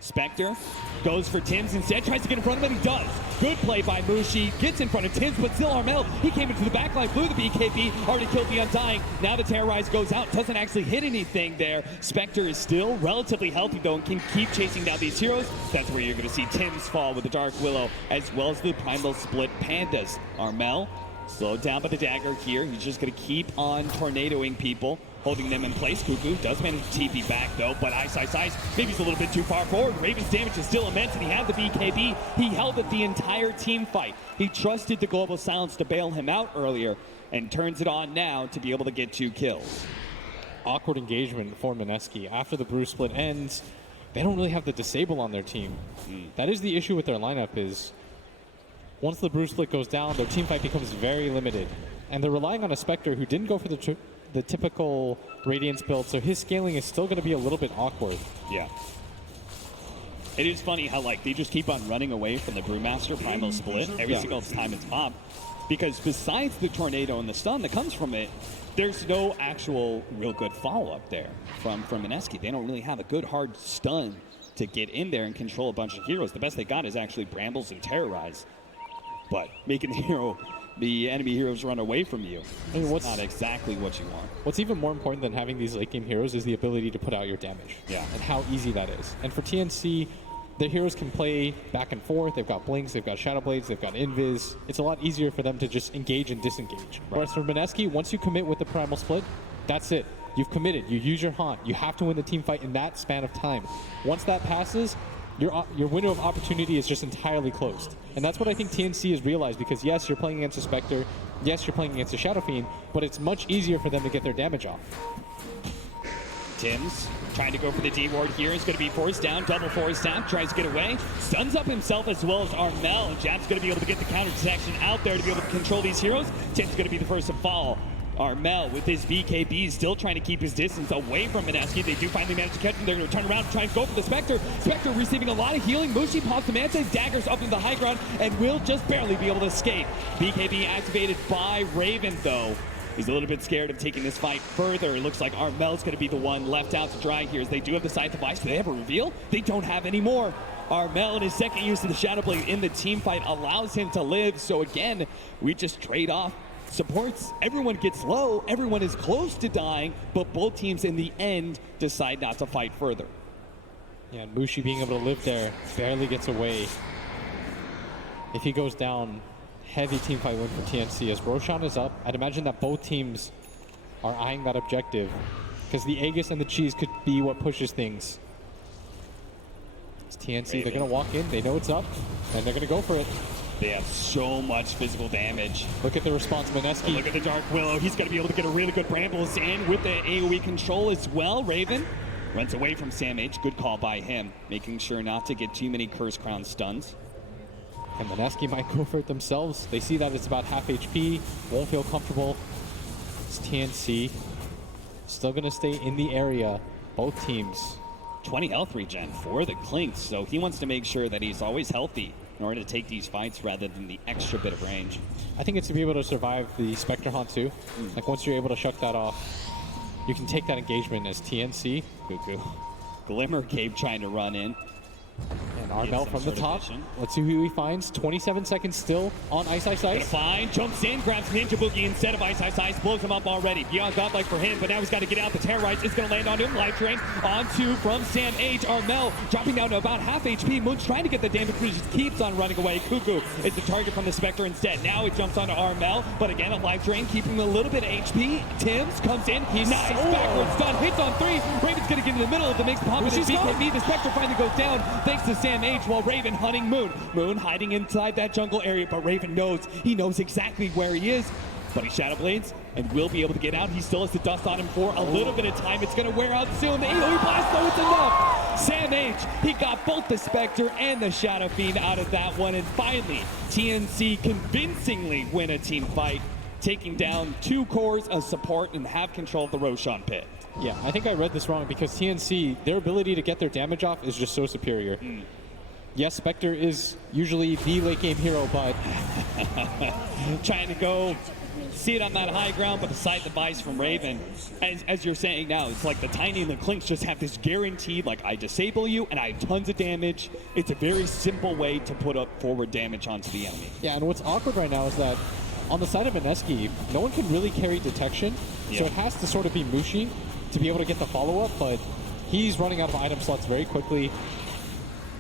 Spectre goes for Tim's instead, tries to get in front of him, he does. Good play by Mushi, gets in front of Tim's, but still Armel, he came into the backline, blew the BKB, already killed the Undying. Now the Terrorize goes out, doesn't actually hit anything there. Spectre is still relatively healthy though and can keep chasing down these heroes. That's where you're going to see Tim's fall with the Dark Willow, as well as the Primal Split Pandas. Armel slowed down by the dagger here. He's just going to keep on tornadoing people, holding them in place. Cuckoo does manage to TP back though, but Ice, maybe he's a little bit too far forward. Raven's damage is still immense, and he had the BKB. He held it the entire team fight. He trusted the Global Silence to bail him out earlier, and turns it on now to be able to get 2 kills. Awkward engagement for Mineski. After the Brew split ends, they don't really have the disable on their team. That is the issue with their lineup is once the Brew split goes down, their team fight becomes very limited. And they're relying on a Spectre who didn't go for the typical Radiance build, so his scaling is still going to be a little bit awkward. Yeah. It is funny how they just keep on running away from the Brewmaster Primal Split every single time it's popped, because besides the tornado and the stun that comes from it, there's no actual real good follow-up there from Mineski. They don't really have a good hard stun to get in there and control a bunch of heroes. The best they got is actually Brambles and Terrorize, but making the enemy heroes run away from you. I mean, not exactly what you want. What's even more important than having these late game heroes is the ability to put out your damage. Yeah. And how easy that is. And for TNC, their heroes can play back and forth. They've got Blinks, they've got Shadow Blades, they've got Invis. It's a lot easier for them to just engage and disengage. Whereas for Mineski, once you commit with the Primal Split, that's it. You've committed. You use your haunt. You have to win the team fight in that span of time. Once that passes, your window of opportunity is just entirely closed. And that's what I think TNC has realized, because yes, you're playing against a Spectre, yes, you're playing against a Shadow Fiend, but it's much easier for them to get their damage off. Tim's trying to go for the D ward here. Is going to be forced down. Double force down. Tries to get away. Stuns up himself as well as Armel. Jab's going to be able to get the counter detection out there to be able to control these heroes. Tim's going to be the first to fall. Armel with his BKB still trying to keep his distance away from Mineski. They do finally manage to catch him. They're going to turn around and try and go for the Spectre. Spectre receiving a lot of healing. Mushi pops the Manta, daggers up in the high ground, and will just barely be able to escape. BKB activated by Raven, though. He's a little bit scared of taking this fight further. It looks like Armel's going to be the one left out to dry here as they do have the Scythe of Ice. Do they have a reveal? They don't have any more. Armel in his second use of the Shadow Blade in the team fight allows him to live. So again, we just trade off supports. Everyone gets low. Everyone is close to dying, but both teams in the end decide not to fight further. Yeah, and Mushi being able to live there barely gets away. If he goes down, heavy team fight win for TNC. As Roshan is up, I'd imagine that both teams are eyeing that objective because the Aegis and the Cheese could be what pushes things. It's TNC, they're going to walk in, they know it's up, and they're going to go for it. They have so much physical damage. Look at the response, Mineski. Look at the Dark Willow. He's going to be able to get a really good Brambles in with the AoE control as well. Raven runs away from Sam H. Good call by him, making sure not to get too many Curse Crown stuns. And Mineski might go for it themselves. They see that it's about half HP, won't feel comfortable. It's TNC. Still going to stay in the area, both teams. 20 health regen for the Clinks, so he wants to make sure that he's always healthy in order to take these fights rather than the extra bit of range. I think it's to be able to survive the Spectre Hunt too. Like once you're able to shut that off, you can take that engagement as TNC. Cuckoo. Glimmer Cape trying to run in. And Armel from the top. Let's see who he finds. 27 seconds still on Ice. Gonna find, jumps in, grabs Ninja Boogie instead of Ice, blows him up already. Beyond Godlike for him, but now he's got to get out. The Terrorites is going to land on him. Life Drain onto from Sam H. Armel dropping down to about half HP. Moon's trying to get the damage, but he just keeps on running away. Cuckoo is the target from the Spectre instead. Now it jumps onto Armel, but again, a Life Drain keeping him a little bit of HP. Tim's comes in, he's nice, backwards stun, hits on 3. Raven's going to get in the middle of the mix, popping his BKB. The Spectre finally goes down thanks to Sam H. while Raven hunting Moon. Moon hiding inside that jungle area, but Raven knows. He knows exactly where he is. But he Shadow Blades and will be able to get out. He still has the dust on him for a little bit of time. It's going to wear out soon. The AoE blast, though, it's enough. Sam H, he got both the Spectre and the Shadow Fiend out of that one. And finally, TNC convincingly win a team fight, taking down 2 cores, a support, and have control of the Roshan pit. Yeah, I think I read this wrong because TNC, their ability to get their damage off is just so superior. Yes, Spectre is usually the late game hero, but trying to go see it on that high ground, but the Scythe of Ice from Raven. As you're saying now, it's like the Tiny and the Clinks just have this guaranteed, like, I disable you and I have tons of damage. It's a very simple way to put up forward damage onto the enemy. Yeah, and what's awkward right now is that on the side of Mineski, no one can really carry detection, so it has to sort of be Mushi to be able to get the follow-up, but he's running out of item slots very quickly.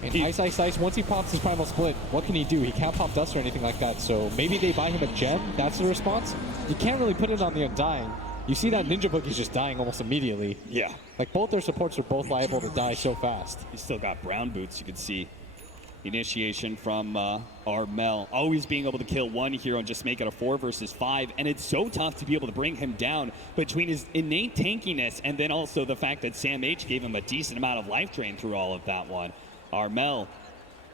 And Ice, once he pops his Primal Split, what can he do? He can't pop Dust or anything like that, so maybe they buy him a gem, that's the response. You can't really put it on the Undying. You see that Ninja Boogie's just dying almost immediately. Yeah. Like, both their supports are both liable to die so fast. He's still got brown boots, you can see. Initiation from Armel, always being able to kill one hero and just make it a 4 versus 5, and it's so tough to be able to bring him down between his innate tankiness and then also the fact that Sam H gave him a decent amount of life drain through all of that one. Armel,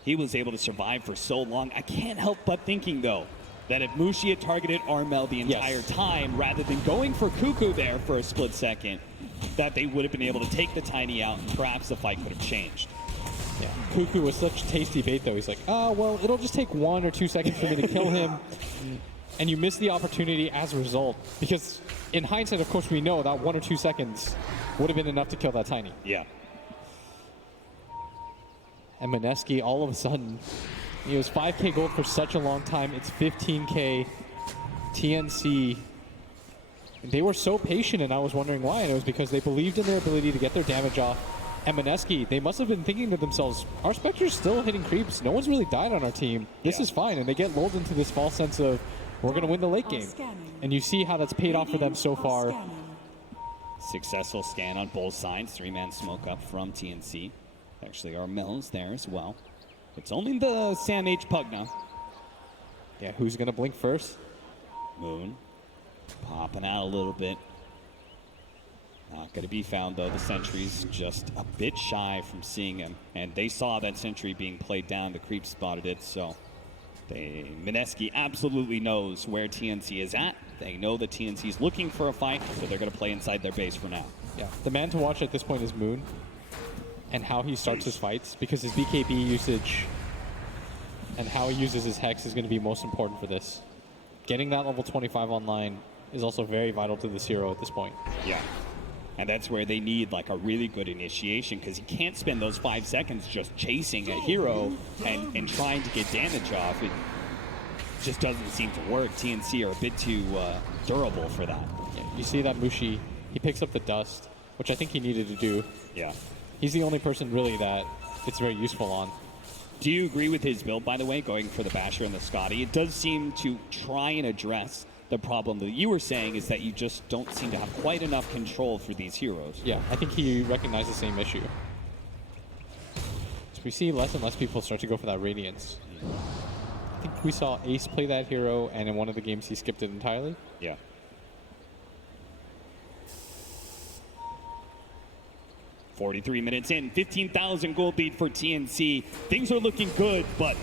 he was able to survive for so long. I can't help but thinking, though, that if Mushi had targeted Armel the entire time, rather than going for Cuckoo there for a split second, that they would have been able to take the Tiny out and perhaps the fight could have changed. Yeah, Cuckoo was such tasty bait, though. He's like, oh, well, it'll just take 1 or 2 seconds for me to kill him. And you miss the opportunity as a result. Because in hindsight, of course, we know that 1 or 2 seconds would have been enough to kill that Tiny. Yeah. And Mineski, all of a sudden, he was 5K gold for such a long time. It's 15K. TNC, they were so patient, and I was wondering why. And it was because they believed in their ability to get their damage off. And Mineski, they must have been thinking to themselves, our Spectre's still hitting creeps. No one's really died on our team. This is fine. And they get lulled into this false sense of, we're going to win the late game. And you see how that's paid off for them so far. Successful scan on both sides. 3-man smoke up from TNC. Actually, Armel's there as well. It's only the Sam H Pug now. Yeah, who's going to blink first? Moon popping out a little bit. Not going to be found, though. The sentry's just a bit shy from seeing him. And they saw that sentry being played down. The creep spotted it, so Mineski absolutely knows where TNC is at. They know that TNC is looking for a fight, so they're going to play inside their base for now. Yeah, the man to watch at this point is Moon and how he starts his fights, because his BKB usage and how he uses his Hex is going to be most important for this. Getting that level 25 online is also very vital to this hero at this point. Yeah. And that's where they need like a really good initiation, because you can't spend those 5 seconds just chasing a hero and trying to get damage off. It just doesn't seem to work. TNC are a bit too durable for that. Yeah, you see that Mushi, he picks up the dust, which I think he needed to do. Yeah. He's the only person really that it's very useful on. Do you agree with his build, by the way, going for the Basher and the Scotty? It does seem to try and address the problem that you were saying, is that you just don't seem to have quite enough control for these heroes. Yeah, I think he recognized the same issue. So we see less and less people start to go for that Radiance. I think we saw Ace play that hero, and in one of the games he skipped it entirely. Yeah. "43 minutes in, 15,000 gold lead for TNC. Things are looking good, but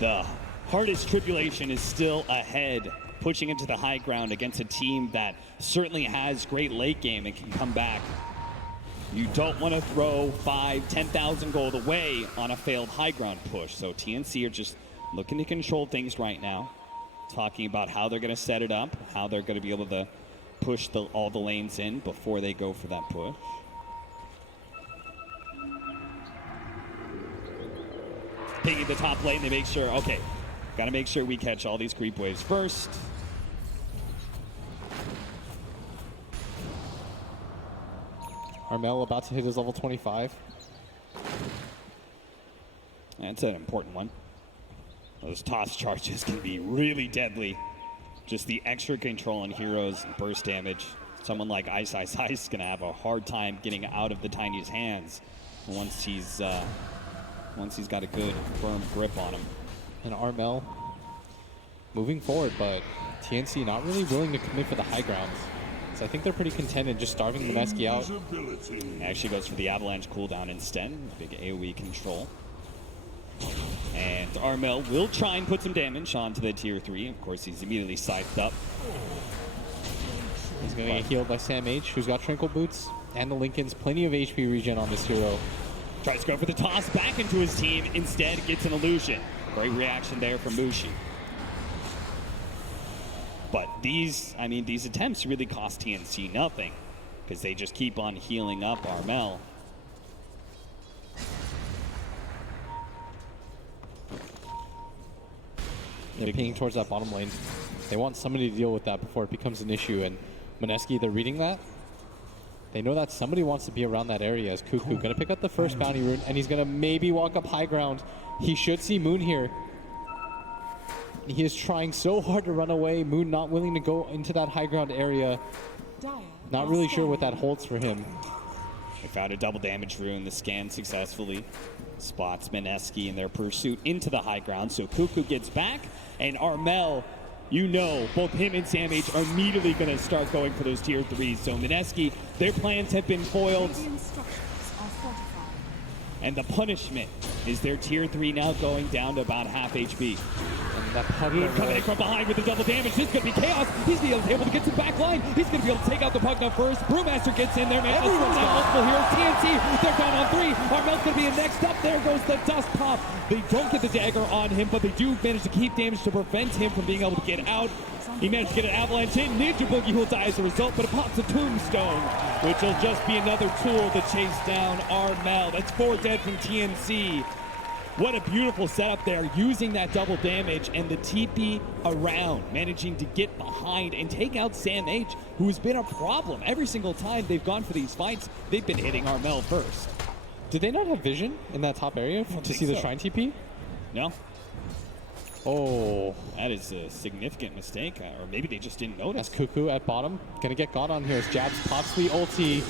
the hardest tribulation is still ahead. Pushing into the high ground against a team that certainly has great late game and can come back. You don't want to throw 5,000, 10,000 gold away on a failed high ground push. So TNC are just looking to control things right now. Talking about how they're going to set it up, how they're going to be able to push all the lanes in before they go for that push. Picking the top lane, they make sure, okay, got to make sure we catch all these creep waves first. Armel about to hit his level 25. That's an important one. Those toss charges can be really deadly. Just the extra control on heroes, burst damage. Someone like Ice is going to have a hard time getting out of the Tiny's hands once he's got a good, firm grip on him. And Armel moving forward, but TNC not really willing to commit for the high grounds. So I think they're pretty content in just starving Mineski out. Actually goes for the avalanche cooldown instead. Big AoE control. And Armel will try and put some damage onto the tier 3. Of course, he's immediately scythed up. He's going to get healed by Sam H, who's got Trinkle Boots. And the Lincoln's plenty of HP regen on this hero. Tries to go for the toss back into his team. Instead, gets an illusion. Great reaction there from Mushi. But these attempts really cost TNC nothing, because they just keep on healing up Armel. They're pinging towards that bottom lane. They want somebody to deal with that before it becomes an issue, and Mineski, they're reading that. They know that somebody wants to be around that area as Cuckoo. Gonna pick up the first bounty rune, and he's gonna maybe walk up high ground. He should see Moon here. He is trying so hard to run away. Moon not willing to go into that high ground area. Not really sure what that holds for him. They found a double damage rune. The scan successfully spots Mineski in their pursuit into the high ground. So Cuckoo gets back, and Armel, you know, both him and Sam H are immediately going to start going for those tier 3s. So Mineski, their plans have been foiled. And the punishment is their tier 3 now going down to about half HP. Coming in from behind with the double damage. This is going to be chaos. He's going to be able to get to the back line. He's going to be able to take out the Pugna first. Brewmaster gets in there, man. Everyone's got multiple heroes. TNC, they're down on 3. Armel's going to be in next up. There goes the dust pop. They don't get the dagger on him, but they do manage to keep damage to prevent him from being able to get out. He managed to get an avalanche in. Ninja Boogie will die as a result, but it pops a tombstone, which will just be another tool to chase down Armel. That's 4 dead from TNC. What a beautiful setup there, using that double damage and the TP around, managing to get behind and take out Sam H, who's been a problem. Every single time they've gone for these fights, they've been hitting Armel first. Did they not have vision in that top area to see the Shrine TP? No. Oh. That is a significant mistake, or maybe they just didn't notice. That's Cuckoo at bottom. Gonna get got on here as Jabs pops the ulti.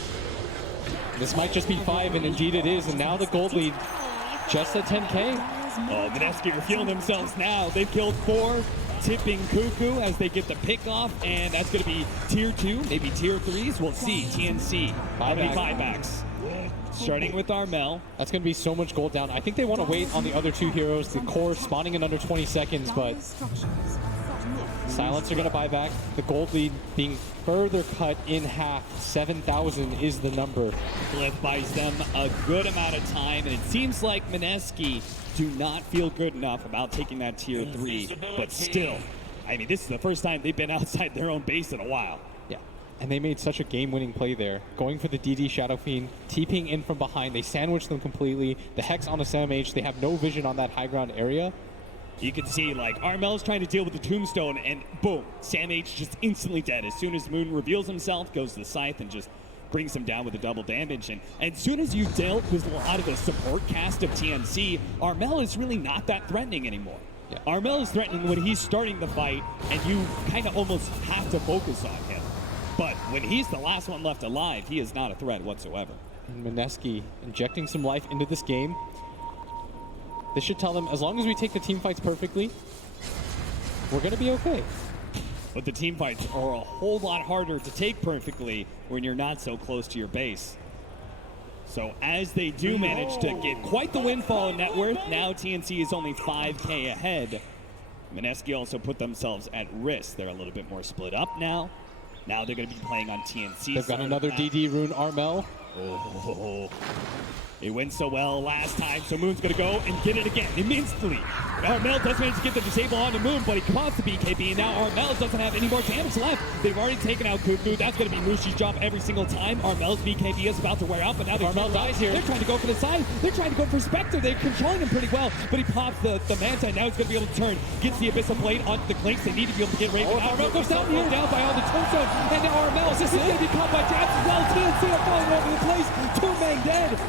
This might just be 5, and indeed it is, and now the gold lead just at 10k. Oh, Mineski are feeling themselves now. They've killed 4, tipping Cuckoo as they get the pick off, and that's going to be tier 2, maybe tier 3s. We'll see. TNC, how many buybacks? Starting with Armel. That's going to be so much gold down. I think they want to wait on the other 2 heroes. The core spawning in under 20 seconds, but Silence are going to buy back. The gold lead being further cut in half. 7,000 is the number. Glyph buys them a good amount of time, and it seems like Mineski do not feel good enough about taking that tier 3. But still, I mean, this is the first time they've been outside their own base in a while. Yeah, and they made such a game-winning play there. Going for the DD Shadow Fiend, TPing in from behind. They sandwiched them completely. The Hex on a SamH. They have no vision on that high ground area. You can see, like, Armel's trying to deal with the Tombstone, and boom, SamH just instantly dead. As soon as Moon reveals himself, goes to the Scythe and just brings him down with a double damage. And as soon as you dealt with a lot of the support cast of TNC, Armel is really not that threatening anymore. Yeah. Armel is threatening when he's starting the fight, and you kind of almost have to focus on him. But when he's the last one left alive, he is not a threat whatsoever. And Mineski injecting some life into this game. This should tell them, as long as we take the team fights perfectly, we're going to be okay. But the team fights are a whole lot harder to take perfectly when you're not so close to your base. So as they do manage to get quite the windfall in net worth, now TNC is only 5K ahead. Mineski also put themselves at risk. They're a little bit more split up now. Now they're going to be playing on TNC. They've got another DD rune, Armel. Oh, it went so well last time, so Moon's going to go and get it again immediately. Armel does manage to get the disable onto Moon, but he caught the BKB, and now Armel doesn't have any more damage left. They've already taken out Cuckoo. That's going to be Mushi's job every single time. Armel's BKB is about to wear out, but now Armel dies here. They're trying to go for the side. They're trying to go for Spectre. They're controlling him pretty well, but he pops the Manta, and now he's going to be able to turn. Gets the Abyssal Blade onto the Clinks. They need to be able to get Raven out. Armel goes down here, down by all the Tombstone, and now Armel is going to be caught by Jabs as well. TNC are falling over the place. 2 men dead.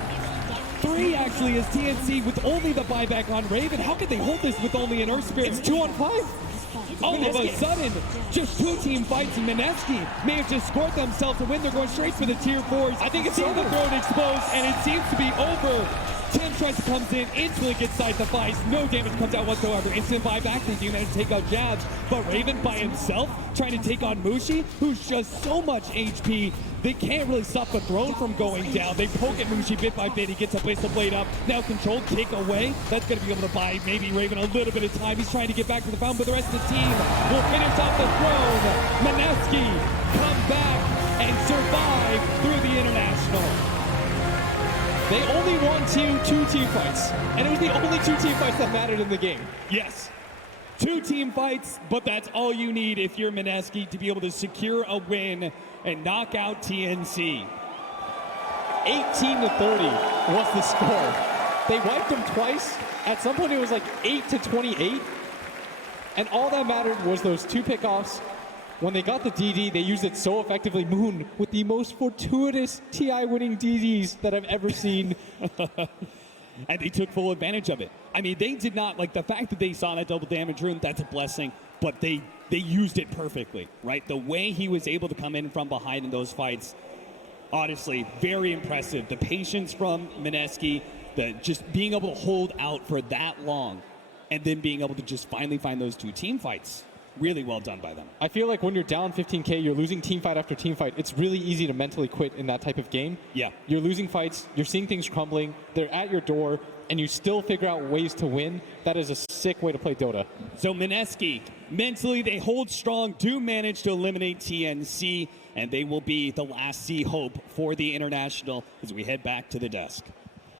3 actually is TNC with only the buyback on Raven. How could they hold this with only an Earth Spirit? It's 2 on 5. All of a sudden, just 2 team fights, and Mineski may have just scored themselves a win. They're going straight for the tier 4s. I think it's over. over. The throne exposed, and it seems to be over. Temptress comes in, instantly gets side the fight. No damage comes out whatsoever. Instant buyback, they do manage to take out Jabs. But Raven by himself, trying to take on Mushi, who's just so much HP. They can't really stop the throne from going down. They poke at Mushi bit by bit. He gets a Abyssal Blade up. Now control, take away. That's going to be able to buy maybe Raven a little bit of time. He's trying to get back to the fountain, but the rest of the team will finish off the throne. Mineski come back and survive through the International. They only won 2 team fights, and it was the only 2 team fights that mattered in the game. Yes. 2 team fights, but that's all you need if you're Mineski to be able to secure a win and knock out TNC. 18-30 was the score. They wiped them twice. At some point it was like 8-28. And all that mattered was those 2 pickoffs. When they got the DD, they used it so effectively. Moon with the most fortuitous TI winning DDs that I've ever seen. And they took full advantage of it. I mean, they did not, like, the fact that they saw that double damage rune, that's a blessing, but they used it perfectly, right? The way he was able to come in from behind in those fights, honestly, very impressive. The patience from Mineski, the just being able to hold out for that long, and then being able to just finally find those 2 team fights. Really well done by them. I feel like when you're down 15K, you're losing team fight after team fight. It's really easy to mentally quit in that type of game. Yeah. You're losing fights, you're seeing things crumbling, they're at your door, and you still figure out ways to win. That is a sick way to play Dota. So Mineski, mentally they hold strong, do manage to eliminate TNC, and they will be the last C hope for the International as we head back to the desk.